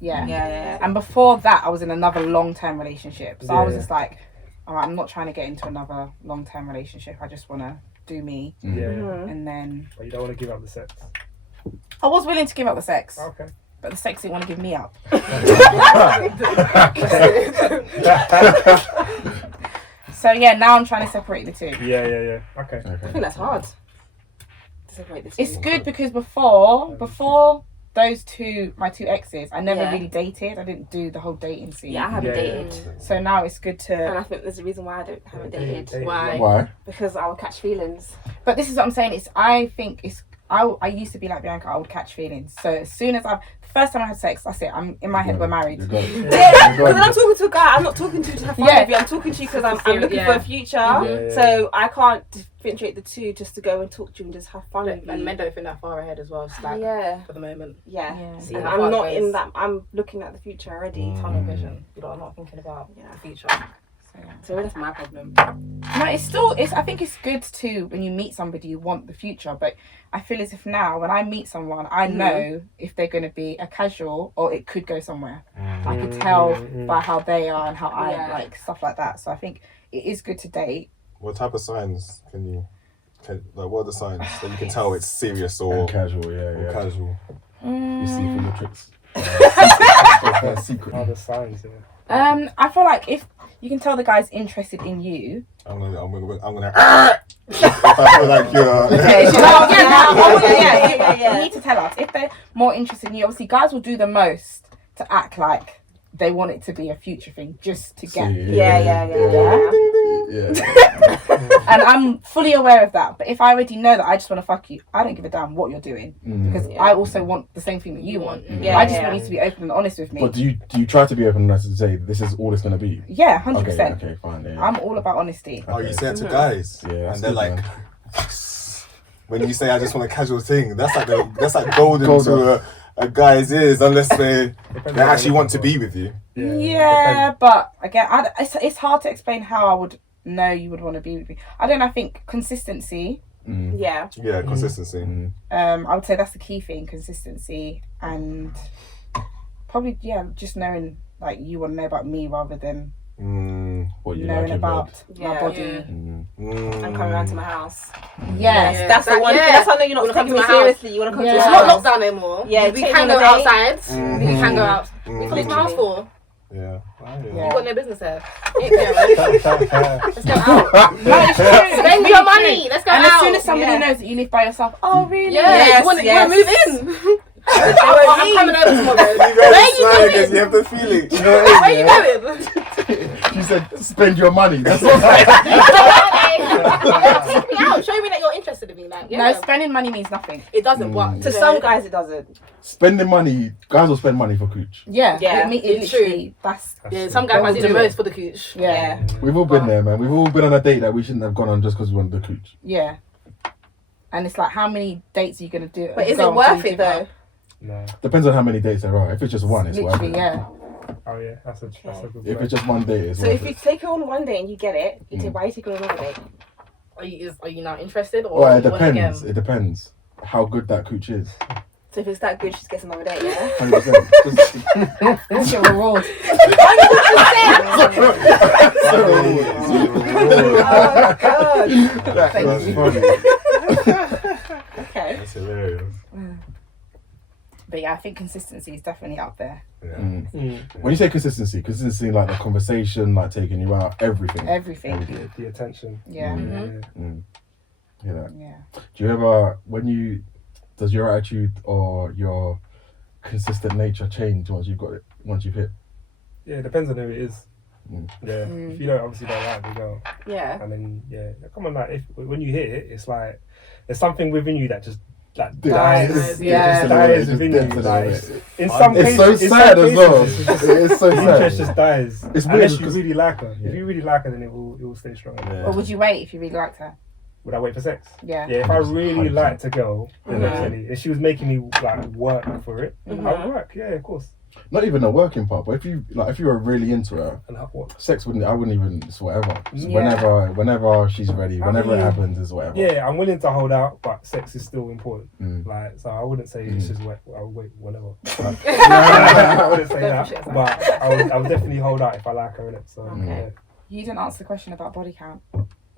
yeah. Yeah. And before that, I was in another long-term relationship. So I was Yeah. just like, all right, I'm not trying to get into another long-term relationship. I just want to do me. Mm. Yeah. Mhm. And then But you don't want to give up the sex. I was willing to give up the sex, Okay. but the sex didn't want to give me up. So yeah, now I'm trying to separate the two. Yeah. Okay. I think that's hard. To separate the two. It's good because before those my two exes, I never Yeah. really dated. I didn't do the whole dating scene. Yeah, I haven't Yeah. dated. So now it's good And to. I think there's a reason why I haven't dated. Why? Why? Because I will catch feelings. But this is what I'm saying. I think I used to be like Bianca. I would catch feelings. So as soon as the first time I had sex, that's it. I'm in my head. We're married. You got it. Yeah, You got because it. I'm talking to a guy. I'm not talking to you to have fun Yeah. with you. I'm talking to you because I'm looking Yeah. for a future. Yeah. So I can't differentiate the two just to go and talk to you and just have fun with And you. men don't think that far ahead as well. It's like Yeah, for the moment. yeah. Yeah. See And how I'm far it not goes. in that. I'm looking at the future already. Tunnel vision. You know, I'm not thinking about the future. So that's my problem. No, I think it's good to, when you meet somebody, you want the future. But I feel as if now, when I meet someone, I know if they're going to be a casual or it could go somewhere. I could tell by how they are and how I like stuff like that. So I think it is good to date. What type of signs what are the signs that you can tell it's serious or And casual, yeah. casual? You see from the tricks. Secret. Other signs. Yeah. I feel like if you can tell the guy's interested in you. I'm gonna. If I feel like you're. Okay, Yeah. You need to tell us if they're more interested in you. Obviously, guys will do the most to act like they want it to be a future thing, just to get. Yeah. And I'm fully aware of that. But if I already know that I just want to fuck you, I don't give a damn what you're doing because I also want the same thing that you want. Yeah, I just want you to be open and honest with me. But do you try to be open and honest and say this is all it's gonna be? Yeah, 100%. Okay, fine. Yeah. I'm all about honesty. Oh, you say it to guys, Yeah, that's and they're good, like, man. yes. When you say I just want a casual thing, that's like golden Golden. to a guy's ears, unless they Depends they on actually the want to people. be with you. Yeah, but again, it's hard to explain how I would know you would want to be with me. I don't know. I think consistency. Yeah. Yeah, consistency. I would say that's the key thing: consistency, and probably just knowing like you want to know about me rather than What you knowing like in about bed. my body. And coming around to my house. Yes. That's the one. That's how I know you're not Wanna come taking to me my house? seriously. You want to come Yeah. to It's my not house? lockdown anymore. Yeah, we take can me go on a date. outside. We can go out. We come to my house for. Yeah. Yeah. You got no business here. Ain't there, right? Let's go out. No, it's true. It's Spend really your true. money. Let's go And out. as soon as somebody Yeah. knows that you live by yourself, oh really? Yeah, you want to move in. I'm coming over tomorrow. You Where guys are you smile because you going? have the feeling. Where are you going? She said, spend your money. That's what Take me out. Show me that you're interested in me. Like, yeah. No, spending money means nothing. It doesn't work. To some guys, it doesn't. Spending money, guys will spend money for cooch. Yeah, Yeah, it it's literally, that's Yeah, some guys might do the do it. most for the cooch. yeah, We've all been there, man. We've all been on a date that we shouldn't have gone on just because we wanted the cooch. yeah. And it's like, how many dates are you gonna do? But is go it on worth till you it give up? though? No. Depends on how many dates there are. If it's just one, it's worth Literally, it. yeah. Oh yeah, that's a good If one. it's just one date, it's So worth if you it. take her on one day and you get it, you take why are you taking her on another date? Are you not interested? Or Well, it you want again? depends. It depends how good that cooch is. So if it's that good, she gets another date, yeah? 100%. That's your reward. Oh god. That's funny. Okay. That's hilarious. But yeah, I think consistency is definitely up there. Yeah. When you say consistency like the conversation, like taking you out, everything. Everything. The attention. Yeah. Yeah. Yeah. Do you ever, does your attitude or your consistent nature change once you've hit? Yeah, it depends on who it is. Yeah, if you obviously don't like the girl, Yeah. and then come on, like when you hit it, it's like there's something within you that just like Dies, yeah. dies within you. Like, in some It's cases, so sad as well. it's just, It's so interest sad. just dies. It's weird Unless you because- really like her. Yeah. If you really like her, then it will stay strong. Yeah. Or would you wait if you really liked her? Would I wait for sex? Yeah. Yeah, if I really 100%. liked a girl, then definitely. If she was making me like work for it, I would work. Yeah, of course. Not even the working part, but if you were really into her, And what? sex I wouldn't even, it's whatever. Just Yeah. whenever she's ready, whenever it happens, is whatever. Yeah, I'm willing to hold out, but sex is still important. Mm. Like, so I wouldn't say it's just I'll wait whenever. I wouldn't say that, but I would definitely hold out if I like her in it. So Okay. You didn't answer the question about body count.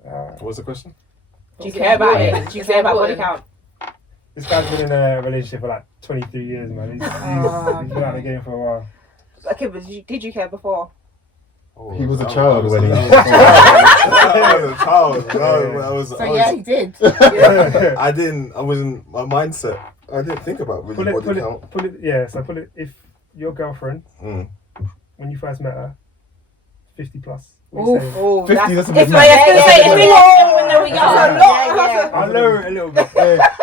What was the question? Do you care about it? Do you care about body count? This guy's been in a relationship for like 23 years, man. He's been out of the game for a while. Okay, but did you care before? He was a child when he I was a child. No, I was. So yeah, he did. I didn't. I wasn't. My mindset. I didn't think about really body count. So put it. If your girlfriend, when you first met her, 50 plus. What are you saying? Oh, 50, that's a bit it's mad. like, when they were young. Yeah, I lower it a little bit.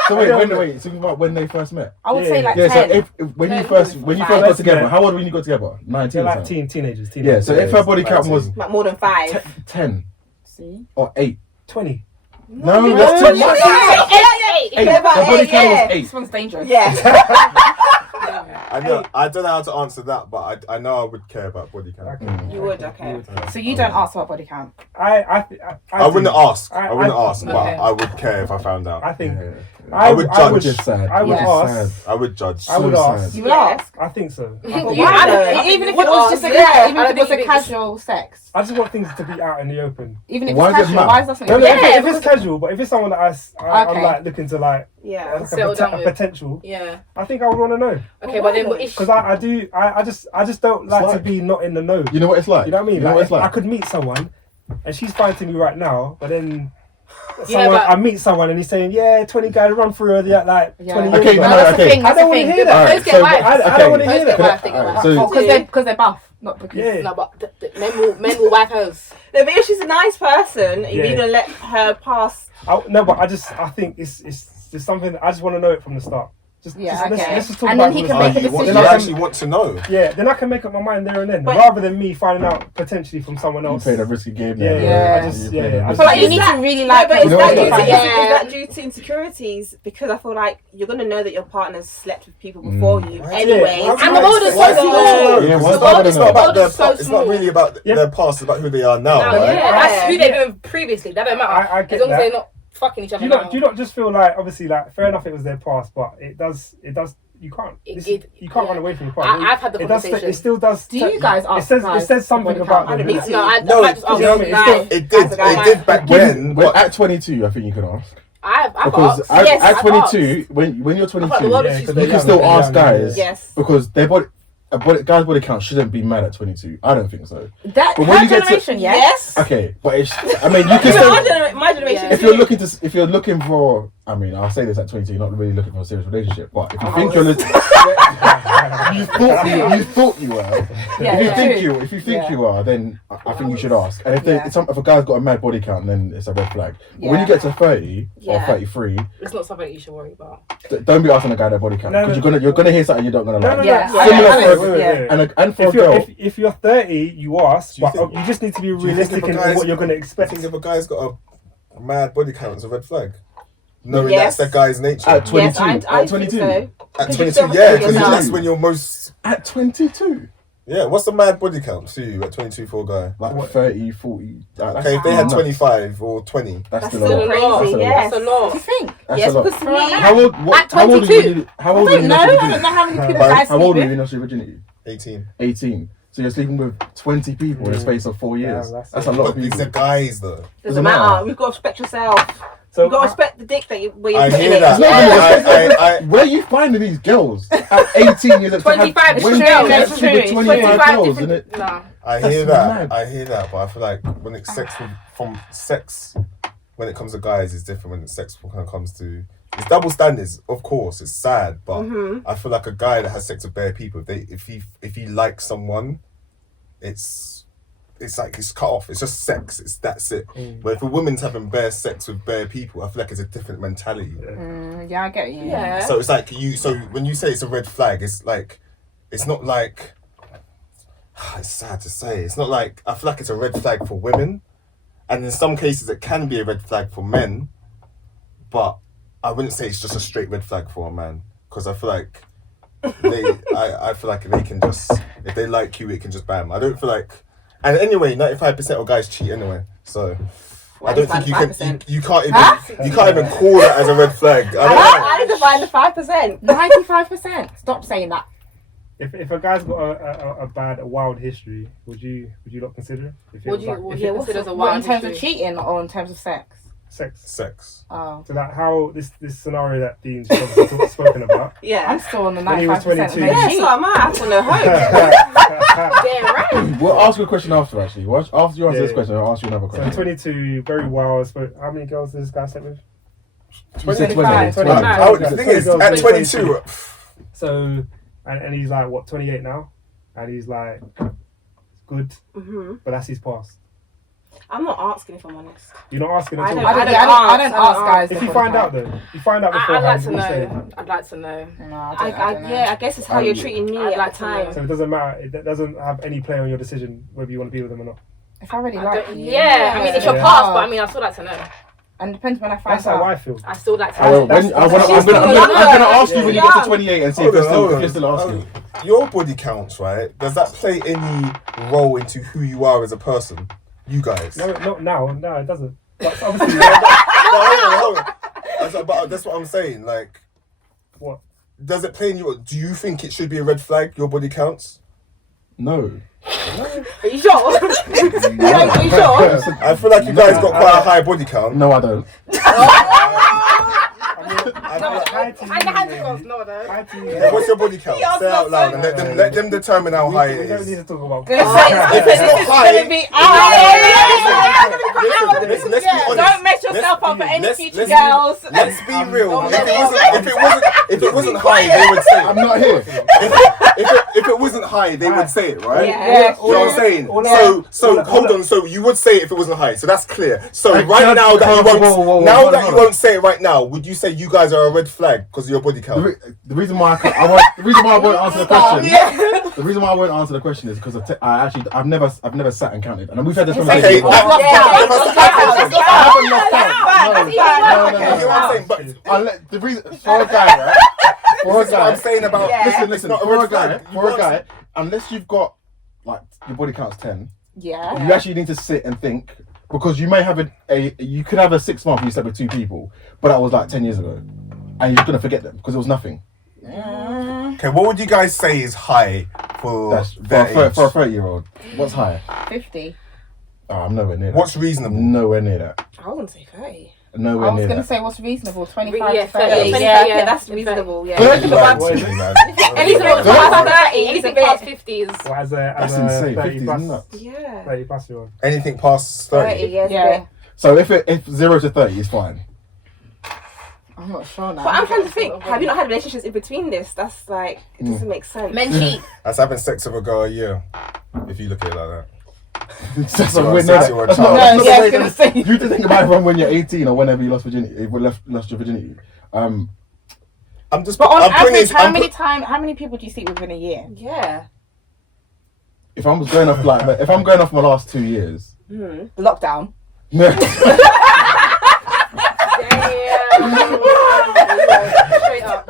So wait. So about when they first met? I would say like Yeah. 10. So if when you first got together, how old were you got together? 19. They're like or something? teenagers. Yeah. So if her body count was Like more than 5. 10 See? or 8. 20. No, that's too much. 8. Yeah, but Her body eight, count was yeah. 8. This one's dangerous. Yeah. I know. I don't know how to answer that, but I know I would care about body count. You would, okay. So you don't ask about body count. I wouldn't ask. I- I wouldn't I- ask, but okay. I would care if I found out. I think Yeah. I would judge. It's sad. I would It's ask. sad. I would judge. I would So ask. sad. You would Yeah. ask. I think so. Even I if it would was ask, just a yeah. even if it was a casual sex. I just want things to be out in the open. Even if Why it's does it casual, matter? why is that No, something? no, Yeah, if it's casual, but if it's someone that I'm Okay. like looking to like Yeah. like Settle down a with. potential, Yeah. I think I would want to know Okay, but then because I just don't like to like- be not in the know. You know what it's like? You know what I mean? You know Like, what it's I like? could meet someone and she's fine to me right now, but then Yeah, but- I meet someone and he's saying, yeah, 20 guys run through her like Yeah. 20 years Okay, ago. no, that's the okay. thing. I That's the don't want to thing. hear that. Alright, Let's get so- wives. I don't want to Let's hear get that. wives, take Alright, wives. so- Because they're buff, not because. Yeah. No, but men will wife hoes. No, but if she's a nice person, are you really Yeah. going to let her pass? No, but I think it's just something that I just want to know it from the start. Yeah, let's okay. just talk And about then he it can from the make a start. You decision. Then I actually want to know. Yeah, then I can make up my mind there and then, But- rather than me finding out potentially from someone You else. played a risky game Yeah, there. yeah, bro. I just- You played yeah, a I I risky feel like you game. need to really No, like but her. is know that, what due it's to, like? is that due to insecurities? Because I feel like you're going to know that your partner's slept with people before you anyway. Yeah. And the world is so Why is it small. so? Yeah, why It's is not- that it's gonna not about know? their It's so past. It's not small. really about Yeah. their past. It's about who they are now, Now, right? yeah, that's who Yeah. they've been previously. That don't matter. I get as long as that. they're not fucking each other Do now. you not just feel like, obviously, like, fair enough it was their past, but it does you can't. It- You can't yeah. run away from your partner. I've had the It does. conversation. It still does. Do you guys ask It guys says something body about count? them. I don't need to. No, I No, might just ask you know what I mean? guys. It did back then. When but at 22, I think you can ask. I've Because asked. at, Yes, at I've 22, asked. when you're I thought the 22, world Yeah, is 'cause just you they're can still young, ask they're young, guys Yes. because guy's body count shouldn't be mad at 22. I don't think so. That But when her you get to- generation, yes. Yes. Okay, but it's, I mean, you can Even still. my generation. Yeah. If you're looking for, I mean, I'll say this at 22, you're not really looking for a serious relationship. But if you think you thought you were, Yeah, if you think you are, then I think you should ask. And if Yeah. if a guy's got a mad body count, then it's a red flag. But when you Yeah. get to 30 or Yeah. 33, It's not something you should worry about. don't be asking a guy their body count No, because you're gonna hear something you're not gonna No, like. no, no. Yeah. Similar Yeah. for- Yeah. And for a girl, If you're 30, you ask, Do you but think- you just need to be you think realistic if a in guy's- what you're going to I expect. think if a guy's got a mad body count, it's a red flag. Knowing Yes. that's the guy's nature. at 22, Yes, I at think 22, so. At Because 22, you still yeah, have to because yourself. that's when you're most. at 22, Yeah, what's the mad body count to you at 22 for a guy? like 30, 40. That's Okay, if they had nuts. 25 or 20. That's That's still a still lot. crazy. That's a lot. Yes. That's a lot. Do you think? That's Yes, a lot. because to me, How old? At How old were 22? you? How I old were don't you? know. in I your don't know how many people How guys How old were sleep you with. in your virginity? 18. 18. So you're sleeping with 20 people in the space of 4 years. Yeah, That's a lot of But it's the people. guys though. doesn't matter. You've got to respect yourself. So You've got to respect the dick where you're I putting hear it. that. Yeah. I Where are you finding these girls at 18 years old? 25 is when true, you have that's sex with true. 25 girls, isn't it? No. I That's hear that. mad. I hear that. But I feel like when it's sex when it comes to guys, it's different. When it's sex when it comes to it's double standards. Of course, it's sad, but I feel like a guy that has sex with bare people, if he likes someone, it's like it's cut off. It's just sex. That's it. But if a woman's having bare sex with bare people, I feel like it's a different mentality. Yeah, I get you. Yeah. So it's like so when you say it's a red flag, it's like it's not like it's sad to say. It's not like I feel like it's a red flag for women, and in some cases it can be a red flag for men, but I wouldn't say it's just a straight red flag for a man because I feel like I feel like they can just if they like you, it can just bam. I don't feel like, and anyway, 95% of guys cheat anyway, so. I don't think you can. 95%. You can't even call that as a red flag. I don't know. I need to find the 5%. 95%. Stop saying that. if a guy's got a wild history, would you not consider it? If it Would was you like, would if you it- consider as a What, in wild terms of history? cheating or in terms of sex? sex? Sex. Oh. So that how this scenario that Dean's obviously spoken about. Yeah. I'm still on the When he was 95% of 22. men Yeah, cheat. so I might have to know hope. Damn right. We'll ask you a question after, actually. After you answer Yeah. this question, I'll ask you another So question. 22, very wild. How many girls does this guy slept with? You said 25. 20. The thing is, at 22, So, and he's like, what, 28 now? And he's like, good, but that's his past. I'm not asking if I'm honest. You're not asking at I all. don't- I don't ask, ask guys. If their you body find out count. though, you find out I'd beforehand, like to what you say. know. I'd like to know. No, I don't know. Yeah, I guess it's how you're treating me I'd at like the to know. time. So it doesn't matter. It doesn't have any play on your decision whether you want to be with them or not. If I really I like don't- you. Yeah, I mean it's your Yeah. past, but I mean I still like to know. And it depends when I find That's how I out. feel. I still like to I know. will. I'm She's gonna still ask you young. when you get to 28 and see if you're still asking. Your body counts, right? Does that play any role into who you are as a person? You guys. No, not now. No, it doesn't. But obviously, Hold on. But that's what I'm saying. Like, what? does it play in your? Do you think it should be a red flag? Your body counts. No. Are you sure? Are you sure? I feel like you guys got quite a high body count. No, I don't. I feel like high to you, And the hands maybe. goes, no, though. High to you. Yeah, what's your body count? Say it out loud and let them determine how high it We don't need is. to talk about. If it's not high, Gonna be listen, let's be honest. Don't mess yourself up for any let's- future let's- girls. Let's be real. don't If it wasn't high, they would say I'm it. not here. If it wasn't high, they would say it, right? Yeah. You know what I'm saying? So hold on. So you would say it if it wasn't high. So that's clear. So I right can't- now that you whoa, won't, hold on. say it right now, would you say you guys are a red flag because of your body count? The reason why I won't answer the question. The reason why I won't answer the question is because I've never sat and counted, and we've had this conversation. Okay, before. I haven't lost count. You know what I'm saying? But The reason for a guy, right? For a this is what I'm guy, saying about. listen. not a For a red guy, flag. You for a can't guy, unless you've got like your body count's 10, Yeah. you actually need to sit and think because you may have you could have a 6 month you slept with 2 people, but that was like 10 years ago, and you're gonna forget them because it was nothing. Okay, what would you guys say is high for That's their age? for a 30-year-old. What's high? 50. Oh, I'm nowhere near that. What's reasonable? Nowhere near that. I wouldn't say 30. Nowhere I was near going to that. say what's reasonable, 25 Yeah, to 30. 30. Yeah, Yeah, that's yeah. reasonable. Yeah. 30? Like, What is it? man. Anything Anything past past 30, 30 anything is a past bit. 50 is. Well, as a That's insane. 30 50 is plus, nuts. Yeah. 30 plus year old. Anything past 30? 30, yeah. Yeah. So if 0 to 30 is fine. I'm not sure now. But I'm trying to think, have you not had relationships in between this? That's like, it doesn't make sense. Men cheat. That's having sex with a girl a year. If you look at it like that. It's just So a win, since innit? you were a That's child. not- that's No, not yeah, I the was way gonna that- say. You to think about it from when you're 18 or whenever you lost virginity, lost your virginity. I'm just. But on I'm putting average, it- how many people do you sleep with in a year? Yeah. If I was going off if I'm going off my last 2 years, Lockdown. Straight up.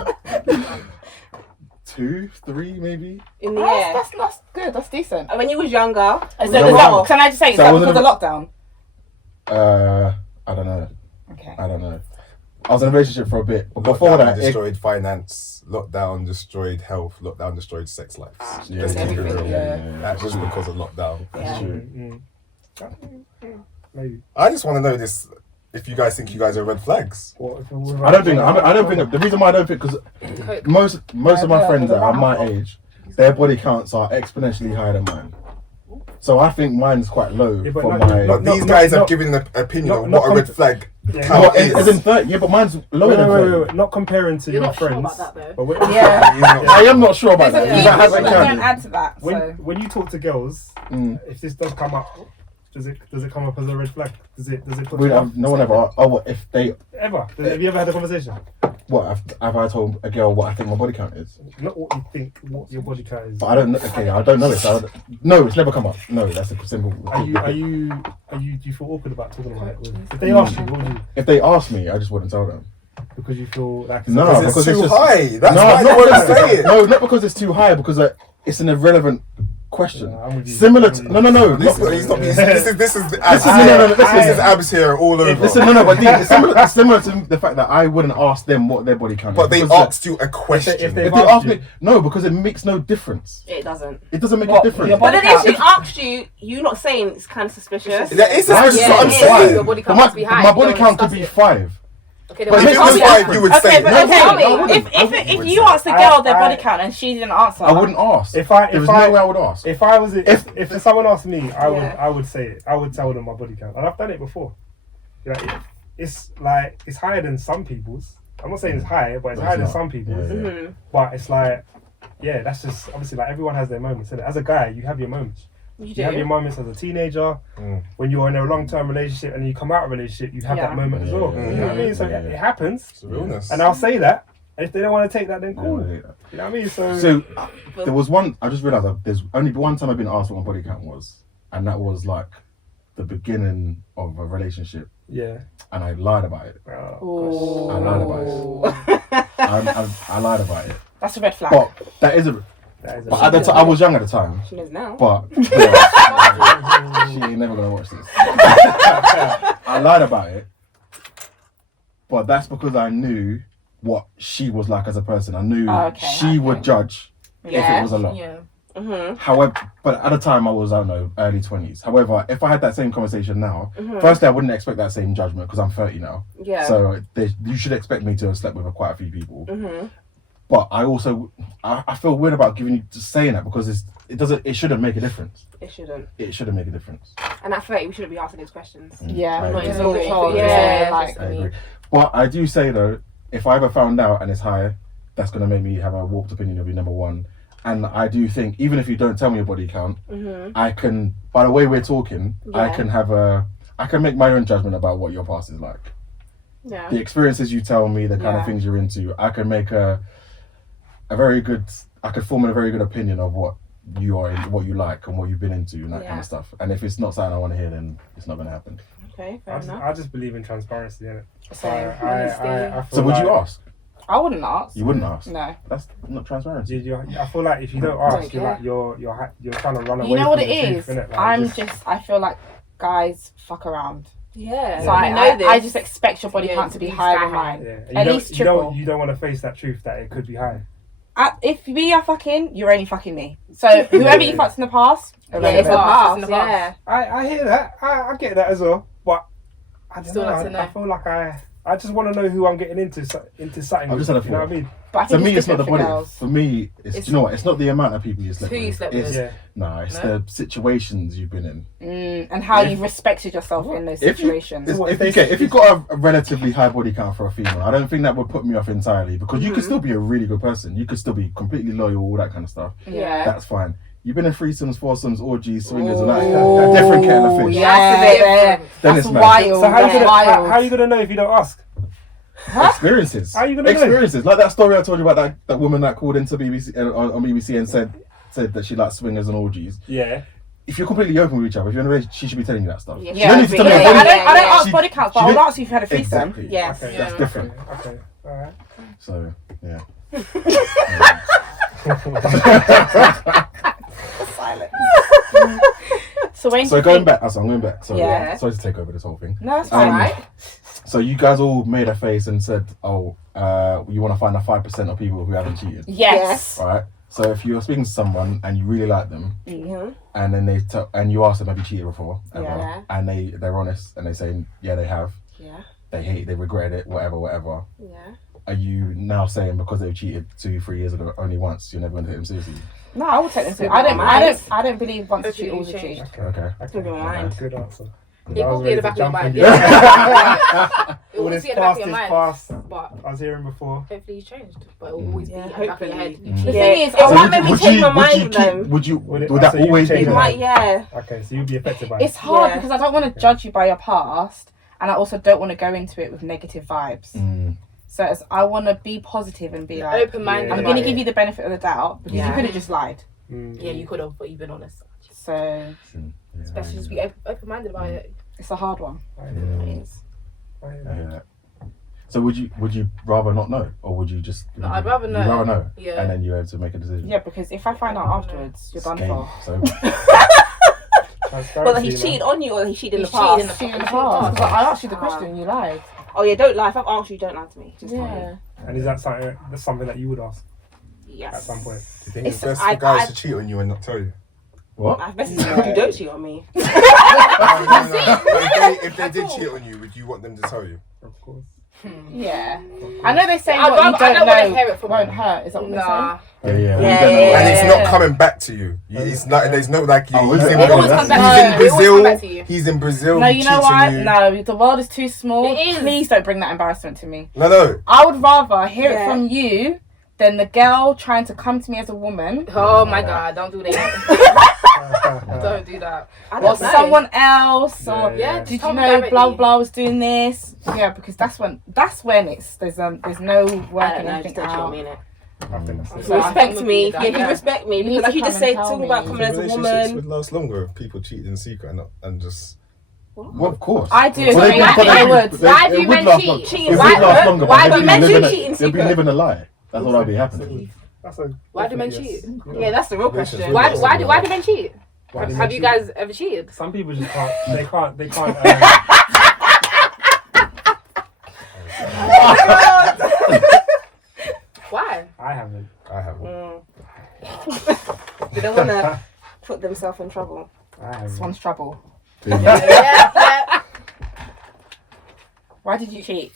2, 3 maybe. In the year. That's good. That's decent. And when you was younger, So was that it was- more? can I just say, is So that was it because of a- lockdown? I don't know. Okay. I don't know. I was in a relationship for a bit, but before Lockdown that, destroyed finance. Lockdown destroyed health. Lockdown destroyed sex lives. yeah, Let's keep it everything, real. yeah. That was because of lockdown. That's true. Maybe. I just want to know this. If you guys think you guys are red flags. I don't think the reason why I don't think because most of my friends that are my age, their body counts are exponentially higher than mine. So I think mine's quite low Yeah, but for not- my. But No, these no, guys no. have given an opinion No, on no, what a red flag Yeah, count No, is. as in 30, yeah, but mine's lower than 30. Wait. Not comparing to You're your not sure friends. about that, But though. when, Yeah. I am not sure about There's a that. few because I people haven't that don't counted. add to that. when, So when you talk to girls, Mm. if this does come up, does it come up as a red flag? Does it put We you off? have, no one ever. Oh, what if they? Ever? Have you ever had a conversation? What have I told a girl what I think my body count is? Not what you think, what your body count is. But I don't know. Okay, I don't know it. So no, it's never come up. No, that's a simple. Do you feel awkward about talking about it? If they ask you, what would you? If they ask me, I just wouldn't tell them. Because you feel like it's No, Because because it's it's too just- high. That's no, why not they because won't say it. no, not because it's too high. Because it's an irrelevant question. Yeah, I'm with you. Similar I'm to with no, you. no, no. This is Abs. no, This listen. is Abs here all over. Listen, no, but Dean, it's similar to the fact that I wouldn't ask them what their body count is. But they because asked you a question. if they- if they ask me, no, because it makes no difference. It doesn't. It doesn't make What, a difference. your But body then if count? she asked you, you're not saying it's kind of suspicious. That is Why that's is what I'm it is. saying. Your body But count must be high. my You body don't count could discuss be it. 5. Okay, then But If what's it your was body five, count? you would Okay, say but it. okay, I if wouldn't. if you asked the girl their I- body count and she didn't answer, I wouldn't ask. If I- There's if I- no way I would ask. If I was if someone asked me, Yeah. I would say it. I would tell them my body count, and I've done it before. You know, it's higher than some people's. I'm not saying it's high, but it's But higher than it's not. some people's. Yeah, yeah. Mhm. But it's like, yeah, that's just obviously like everyone has their moments. Innit? As a guy, you have your moments. You You have your do. moments as a teenager, when you're in a long-term relationship and you come out of a relationship, you have Yeah. that moment as well. Yeah, You know what I mean? So yeah. it happens, It's realness. and I'll say that. And if they don't want to take that, then Yeah, cool. I hate that. You know what I mean? So, So there was one. I just realised that there's only one time I've been asked what my body count was, and that was like the beginning of a relationship, yeah. and I lied about it. Oh, I lied about it. I lied about it. that's a red flag. But that is a. that is a But at the time, I was young at the time. She knows now. But yeah, she ain't never gonna watch this. I lied about it, but that's because I knew what she was like as a person. I knew she would judge if Yeah. it was a lot. Yeah. Mhm. However, but at the time I was, I don't know, early 20s. However, if I had that same conversation now, firstly I wouldn't expect that same judgment because I'm 30 now. Yeah. So you should expect me to have slept with quite a few people. Mhm. But I also I feel weird about giving you just saying that because it shouldn't make a difference. It shouldn't. It shouldn't make a difference. And at 30, we shouldn't be asking those questions. Yeah, I not agree. just all Yeah. told. Yeah. Like, I agree. But I do say though, if I ever found out and it's high, that's gonna make me have a warped opinion of you, number one. And I do think even if you don't tell me your body count, I can, by the way we're talking, I can make my own judgment about what your past is like. Yeah. The experiences you tell me, the kind Yeah. of things you're into, I can make I could form a very good opinion of what you are, what you like, and what you've been into, and that kind Yeah. of stuff. And if it's not something I want to hear, then it's not going to happen. Okay, fair enough. I just believe in transparency, innit? Same. I feel So would you like- ask? I wouldn't ask. You wouldn't ask. No. That's not transparency. I feel like if you don't ask, you're like you're trying to run away. You know what from it the is? truth, innit? Like, I feel like guys fuck around. Yeah. So we know this. I just expect your body Yeah, count to be to be higher sky than high. mine. Yeah. At least triple. You don't want to face that truth that it could be high. if we are fucking, you're only fucking me. So whoever you fucked in the past, Yeah, it's a irrelevant. past. Yeah. I hear that. I get that as well. But I don't Still know. like to know. I feel like I just want to know who I'm getting into something. I've just had a You know what I thought. mean? But I To think me, it's not the different body. for girls. For me, it's, do you know what? It's not the amount of people you slept Who you with. slept It's, with. Yeah. No, it's No? the situations you've been in. And how If- you've respected yourself in those If you- situations. If you've got a relatively high body count for a female, I don't think that would put me off entirely because you could still be a really good person. You could still be completely loyal, all that kind of stuff. Yeah. That's fine. You've been in threesomes, foursomes, orgies, swingers, and Ooh. that. Different kettle of fish. Yeah, That's Then that's it's mad. wild. So how you That's gonna wild. how you gonna know if you don't ask? Experiences. How you gonna know? Experiences. Like that story I told you about that woman that called into BBC on BBC and said that she likes swingers and orgies. Yeah. If you're completely open with each other, if you're in a relationship, she should be telling you that stuff. Yeah. You don't need to tell me Yeah, your body. I don't ask She- body counts, but she I would did- ask you if you had a threesome. Exactly. Yes. Okay. That's different. Okay. Alright. So yeah. Silence. So when So going back, I'm going back. Sorry, Yeah. sorry to take over this whole thing. No, that's fine. Right. So you guys all made a face and said, "Oh, you want to find the 5% of people who haven't cheated." Yes. All right. So if you're speaking to someone and you really like them, and then and you ask them, "Have you cheated before?" Ever? Yeah. And they're honest and they say, "Yeah, they have. Yeah. They regretted it, whatever." Yeah. Are you now saying because they've cheated 2-3 years ago only once, you're never going to take them seriously? No, I will take them to. I don't believe once a cheat, always a cheat. Okay. Okay. Be mind. Good answer. It I was will be in the ready back to of your jump mind. in. Yeah. It All will this be in the back past of is your mind. past. But I was hearing before. hopefully it's changed. But it will always be Yeah, in the back of your hopefully. head. The Yeah. thing is, It I might want make me change my mind with them. Would that So you always be change there? your Like, yeah. Okay, so you'll be affected by it's it. hard Yeah. because I don't want to judge you by your past, and I also don't want to go into it with negative vibes. Mm. So I want to be positive and be like, Open-minded. I'm Yeah. going to give you the benefit of the doubt because Yeah. you could have just lied. Yeah, you could have, but you've been honest. So Yeah. Especially just be open-minded about it. it's a hard one. I hear I hear that. So would you rather not know, or would you just? No, I'd rather know. You'd rather know, Yeah. and then you have to make a decision. Yeah, because if I find out afterwards, you're done Game. for. So Transparency, Well, he man. cheated on you or he cheated in the He cheated in past? the Cheating in the past. But I asked you the question and you lied. Oh yeah, don't lie. If I've asked you, don't lie to me. Just tell me. Yeah. And is that something that you would ask Yes. at some point? Do you think it's It's- best for guys I- to cheat on you and not tell you? what? I best if you don't cheat on me. No. If they did cheat on you, would you want them to tell you? Of course. Yeah. I know they say I'd what you rather- I don't don't wanna know hear it from won't them. hurt. Is that what Nah. they're saying? Yeah. Yeah, You don't know yeah, what- And it's Yeah. not coming back to you. It's not. There's no like. Oh, He's is it? in, It always comes back he's to in you. It always comes Brazil. back to you. He's in Brazil. No, he you know cheats on what? you. No, the world is too small. It is. Please don't bring that embarrassment to me. No. I would rather hear it Yeah. from you than the girl trying to come to me as a woman Oh my god, don't do that. Don't do that. I or don't know. someone else or Yeah. did you Tell me know directly. blah blah was doing this. Yeah, because that's when it's there's no I working don't know. anything Just don't cheat on out. me, innit? I think that's If it. you respect I'm me, with yeah, you, if you yeah. respect me, You need because like to you just come and said, tell talking me. about coming as a Relationships woman. would last longer if people cheated in secret and just. Well, of course. I do. Well, agree. they- I but think I they- would. they- Why it do would men last cheat? long- Cheating it would why- last longer, why but do they'd men be living cheat in a- they'd be secret? living a lie. That's what I'd be happening. That's a Why do men definite cheat? yes. Yeah, that's the real question. Why- Why do men cheat? Why do men Have you cheat? guys ever cheated? Some people just can't. They can't. Why? I haven't. I have. They don't want to put themselves in trouble. I This haven't. one's trouble. Yeah. Why did you cheat?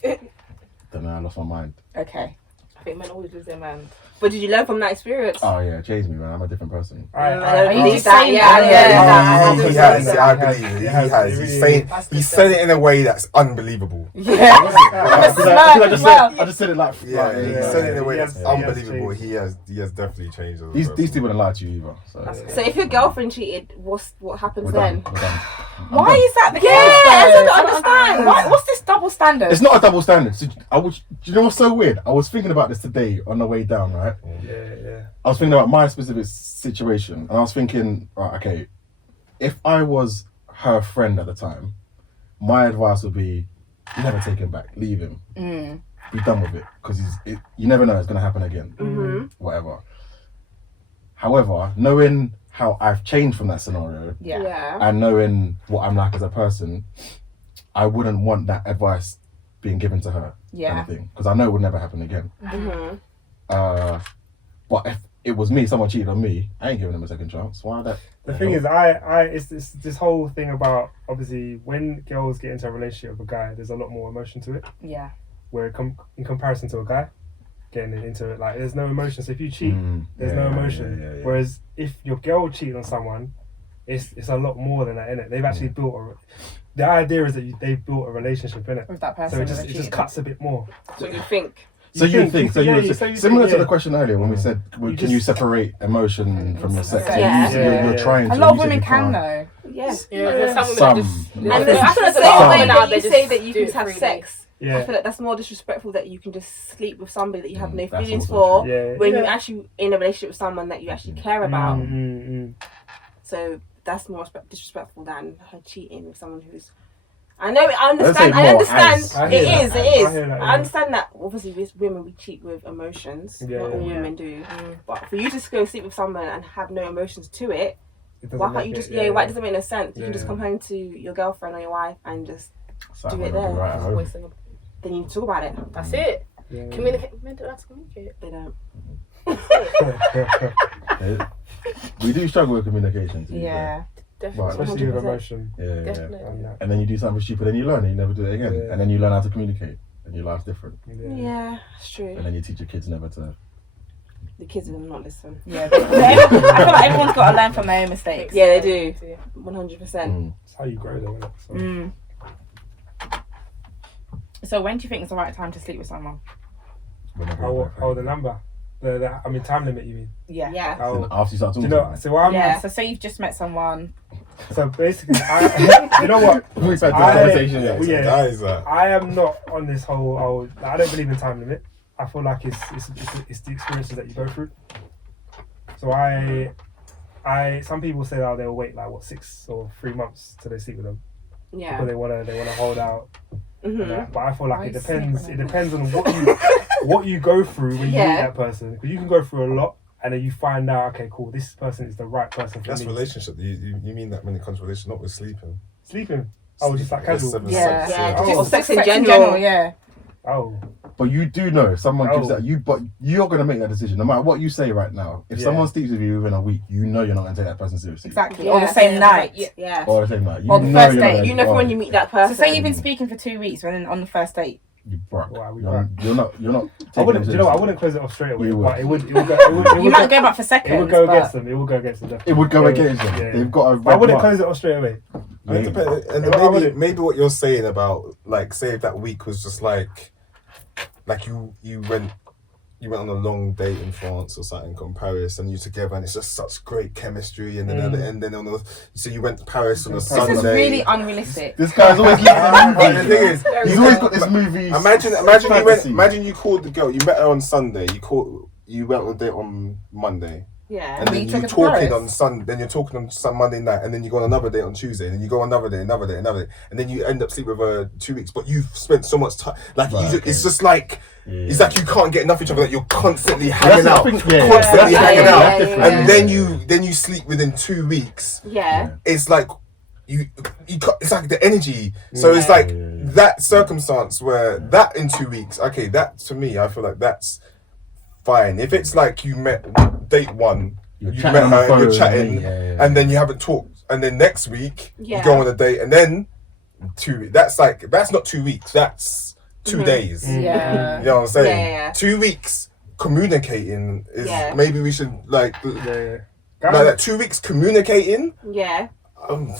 Don't know. I lost my mind. Okay. I think men always lose their mind. But did you learn from that experience? Oh yeah, it changed me, man. I'm a different person. Are you believe just that, saying yeah, that? He yeah. has. I believe it. He has. He's saying. He said it in a way that's unbelievable. Yeah. I just said it like Yeah, he said it in a way He that's has unbelievable. changed. He has definitely changed. as a These person. two wouldn't lie to you either. So So if your girlfriend cheated, what happens we're then? done. We're done. Why is that the case? I though? don't understand. What's this double standard? It's not a double standard. So do you know what's so weird? I was thinking about this today on the way down, right? Yeah. I was thinking about my specific situation, and I was thinking, right, okay, if I was her friend at the time, my advice would be, never take him back, leave him, be done with it, because you never know, it's gonna happen again, whatever. However, knowing how I've changed from that scenario, Yeah. and knowing what I'm like as a person, I wouldn't want that advice being given to her, Yeah. because I know it would never happen again. But if it was me, someone cheated on me, I ain't giving them a second chance. Why that? The thing is, it's this whole thing about, obviously, when girls get into a relationship with a guy, there's a lot more emotion to it. Yeah. Where in comparison to a guy getting into it, like, there's no emotion. So if you cheat, there's no emotion. Yeah. Whereas if your girl cheated on someone, it's a lot more than that, innit? They've actually built the idea is that they've built a relationship, innit? With that person. So it just cuts a bit more. So you think. So you think similar to the question earlier when we said, You can you just- separate emotion from your sex? Yeah. You're trying to. A lot of you said women you can can't. though. Yes. Yeah, there's some women Some. that just. And Yeah. the I feel like same some way women out there that you say just that you do can it have freely. sex, I Yeah. feel like that's more disrespectful that you can just sleep with somebody that you have no That's feelings also for true. Yeah. when you're actually in a relationship with someone that you actually care about. So that's more disrespectful than her cheating with someone who's. I know. I understand. I would say more as. I It hear is. that. It is. I hear that, I yeah. understand that. Obviously, with women we cheat with emotions. Yeah, Not all yeah. women do. But for you to just go sleep with someone and have no emotions to it, It doesn't why can't make you it- just? Yeah. Why it doesn't make no sense? You Yeah, can just yeah. come home to your girlfriend or your wife and just. So Do I it wanna be there. right at home. Wasting a- Then you talk about it. That's it. Yeah. Communicate. Men don't have to communicate. They don't. We do struggle with communication. to be Yeah. Definitely. Especially with 100%. emotion. fair. Yeah. Definitely. And that. And then you do something stupid and you learn and you never do it again. Yeah. And then you learn how to communicate and your life's different. Yeah, it's true. And then you teach your kids never to. The kids will not listen. Yeah. I feel like everyone's got to learn from their own mistakes. Yeah, they do. 100%. It's how you grow, though, innit? So. So when do you think is the right time to sleep with someone? whenever How you're the boyfriend. number? Time limit, you mean? Yeah. Yeah. How, After you start do talking you to know? them. So I'm. Yeah. So say you've just met someone. So basically, you know what? We've had this I- conversation. Yeah, Yeah. so Yeah. guys, I am not on this whole. I don't believe in time limit. I feel like it's the experiences that you go through. So some people say that they'll wait like 6 or 3 months till they sleep with them Yeah. because they wanna hold out. And Mm-hmm. that. But I feel like Why it you sleep depends. with It them? depends on what you go through when you meet Yeah. that person. Because you can go through a lot and then you find out, okay, cool, this person is the right person for that's me. relationship. You mean that when it comes to relationship, not with sleeping. Sleeping. Oh, just like casual. Seven Yeah. sex, Yeah, Oh. just sex in general. Yeah. Oh, But you do know if someone gives Oh. that but you're gonna make that decision no matter what you say right now. If Yeah. someone sleeps with you within a week, you know you're not gonna take that person seriously. Exactly. Yeah. Or the same night. Yeah. Or the same night. You Or the know first you're not date. gonna- You know from when you meet that So person. say you've been speaking for 2 weeks, and then on the first date. You broke. Wow, we You're broke. you're not. I wouldn't. taking You know, what, I it wouldn't close it off straight away, You would. but it would go. It You would might go, go back for seconds. it would go but against them. It would go against them. It would go against them. Yeah. They've got a. But I wouldn't red mark. close it off straight away. And it depends. And Yeah, I then wouldn't. maybe what you're saying about, like, say if that week was just like you went on a long date in France or something from Paris and you're together and it's just such great chemistry and then so you went to Paris on a this Sunday. is really unrealistic. This guy's always living But the movies. thing is, He's always got this movie. Imagine you called the girl. You met her on Sunday. You went on a date on Monday, Yeah. and then you you're took her to talking Paris. on Sunday. Then you're talking on some Monday night, and then you go on another date on Tuesday, and then you go on another day, and then you end up sleeping with her 2 weeks. But you've spent so much time. Like Right, okay. it's just like. Yeah. It's like you can't get enough of each other. Like you're constantly That's hanging the out, thing, constantly that's hanging yeah, out, yeah, yeah, and yeah. then you sleep within 2 weeks. Yeah. It's like you it's like the energy. So it's like that circumstance where that in 2 weeks. Okay, that to me, I feel like that's fine. If it's like you met date one, You're you chatting met on the her, and you're phone, chatting, yeah. and then you haven't talked, and then next week Yeah. you go on a date, and then 2. That's not 2 weeks. That's 2 days. Yeah. You know what I'm saying? Yeah. 2 weeks communicating is Yeah. maybe we should like Yeah. that 2 weeks communicating. Yeah.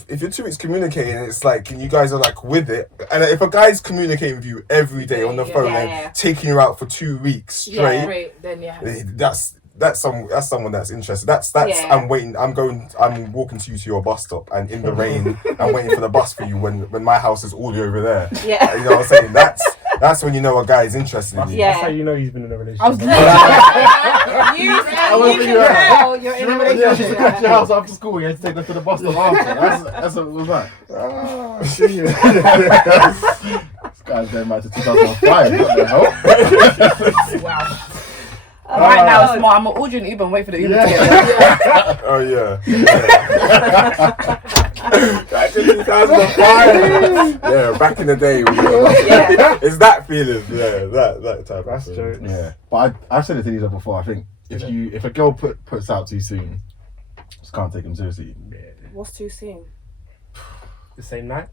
If you're 2 weeks communicating, it's like and you guys are like with it. And if a guy's communicating with you every day on the phone Yeah, and yeah. taking you out for 2 weeks straight, Great, then yeah. that's someone that's interested. That's Yeah. I'm walking to your bus stop and in the rain I'm waiting for the bus for you when my house is all the way over there. Yeah. You know what I'm saying? That's when you know a guy is interested in you. Yeah. That's how you know he's been in a relationship. I was You wasn't can even right. tell you're in a Yeah, she relationship. come to your house after school. You had to take them to the bus stop after. That's what it was like. This guy's going back to 2005. What the hell? Wow. Right now, it's more. I'm ordering Uber and wait for the Uber to get there. Oh yeah. Back in 2005. Yeah, back in the day. Yeah. It's that feeling. Yeah, that type That's of true. thing. Yeah, but I've said it to Lisa before. I think if a girl puts out too soon, just can't take them seriously. What's too soon? The same night.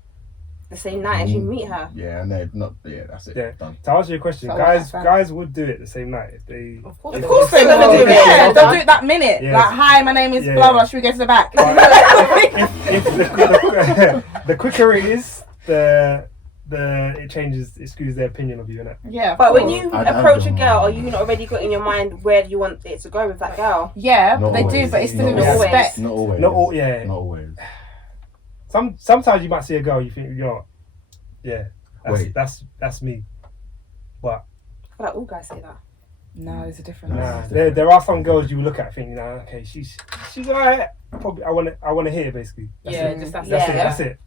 The same night as you meet her. Yeah, and they're not. Yeah, that's it. Yeah. Done. To answer your question, So guys would do it the same night if they. Of course. Of course they're gonna do it. Yeah, they'll do it that minute. Yeah. Like, hi, my name is Yeah. blah blah. Should we go to the back? If the quicker it is, the it changes. It skews their opinion of you, innit? Yeah. of But when course. you I approach a don't girl, know. are you not already got in your mind where you want it to go with that girl? Yeah, Not they do, always. but it's still Not always. respect. Not always. Not all. Yeah. Not always. Sometimes you might see a girl, you think, you know, what? Yeah, Wait. that's me. But I feel like all guys say that. No, there's a difference. nah, it's there different. are some girls you look at thinking, nah, okay, she's alright. Probably I want to hit her basically. That's Yeah, it. just that's Yeah. it. That's it.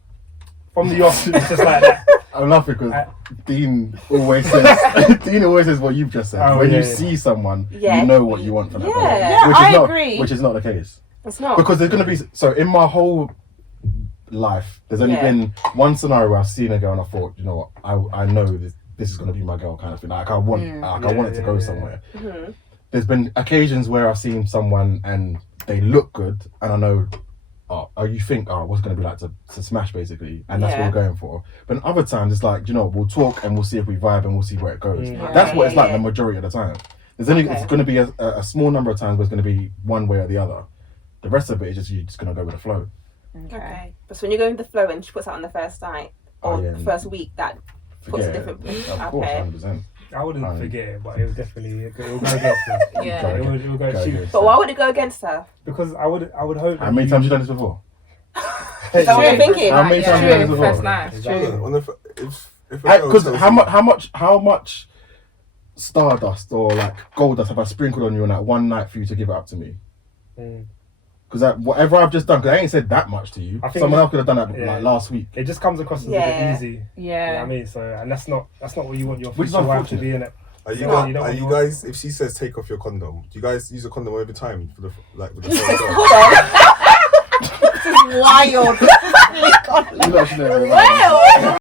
From the off, it's just like that. I'm laughing because I- Dean always says Dean always says what you've just said. Oh, when yeah, you yeah. see someone, Yeah. you know what you want from that Yeah. person. Yeah, which is I not, agree. Which is not the case. It's not. Because there's going to be... So in my whole life, there's only Yeah. been one scenario where I've seen a girl and I thought, you know what, I know this is going to be my girl kind of thing. Like I want it to go somewhere. Mhm. There's been occasions where I've seen someone and they look good and I know, you think, what's it going to be like to smash basically, and that's Yeah. what we're going for. But in other times it's like, you know, we'll talk and we'll see if we vibe and we'll see where it goes. Mm. That's what it's like Yeah. the majority of the time. There's only it's going to be a small number of times where it's going to be one way or the other. The rest of it is just you're just going to go with the flow. Okay. But so when you're going with the flow and she puts out on the first night or Oh, yeah. the first week, that puts a different. Of course, Okay. 100%. I wouldn't Right. forget it, but it would definitely it will go against her. Yeah. It will go Go shoot. against But it. why would it go against her? Because I would hope. How many times you done this before? Is that what you're thinking? How many times you done this True, before? first night. Is True. that- On the if a girl Because tells how much stardust or like gold dust have I sprinkled on you on that one night for you to give it up to me? Mm. Because whatever I've just done, because I ain't said that much to you. I think Someone else could have done that yeah. like last week. It just comes across as a Yeah. bit easy. You know what Yeah. I mean? So, and that's not what you want your Which is future wife to unfortunate. be in it. Are you, No, guys, you don't are want you your- guys, if she says take off your condom, do you guys use a condom every time for the with the first girl? Hold on. This is wild. You lot should know. Well,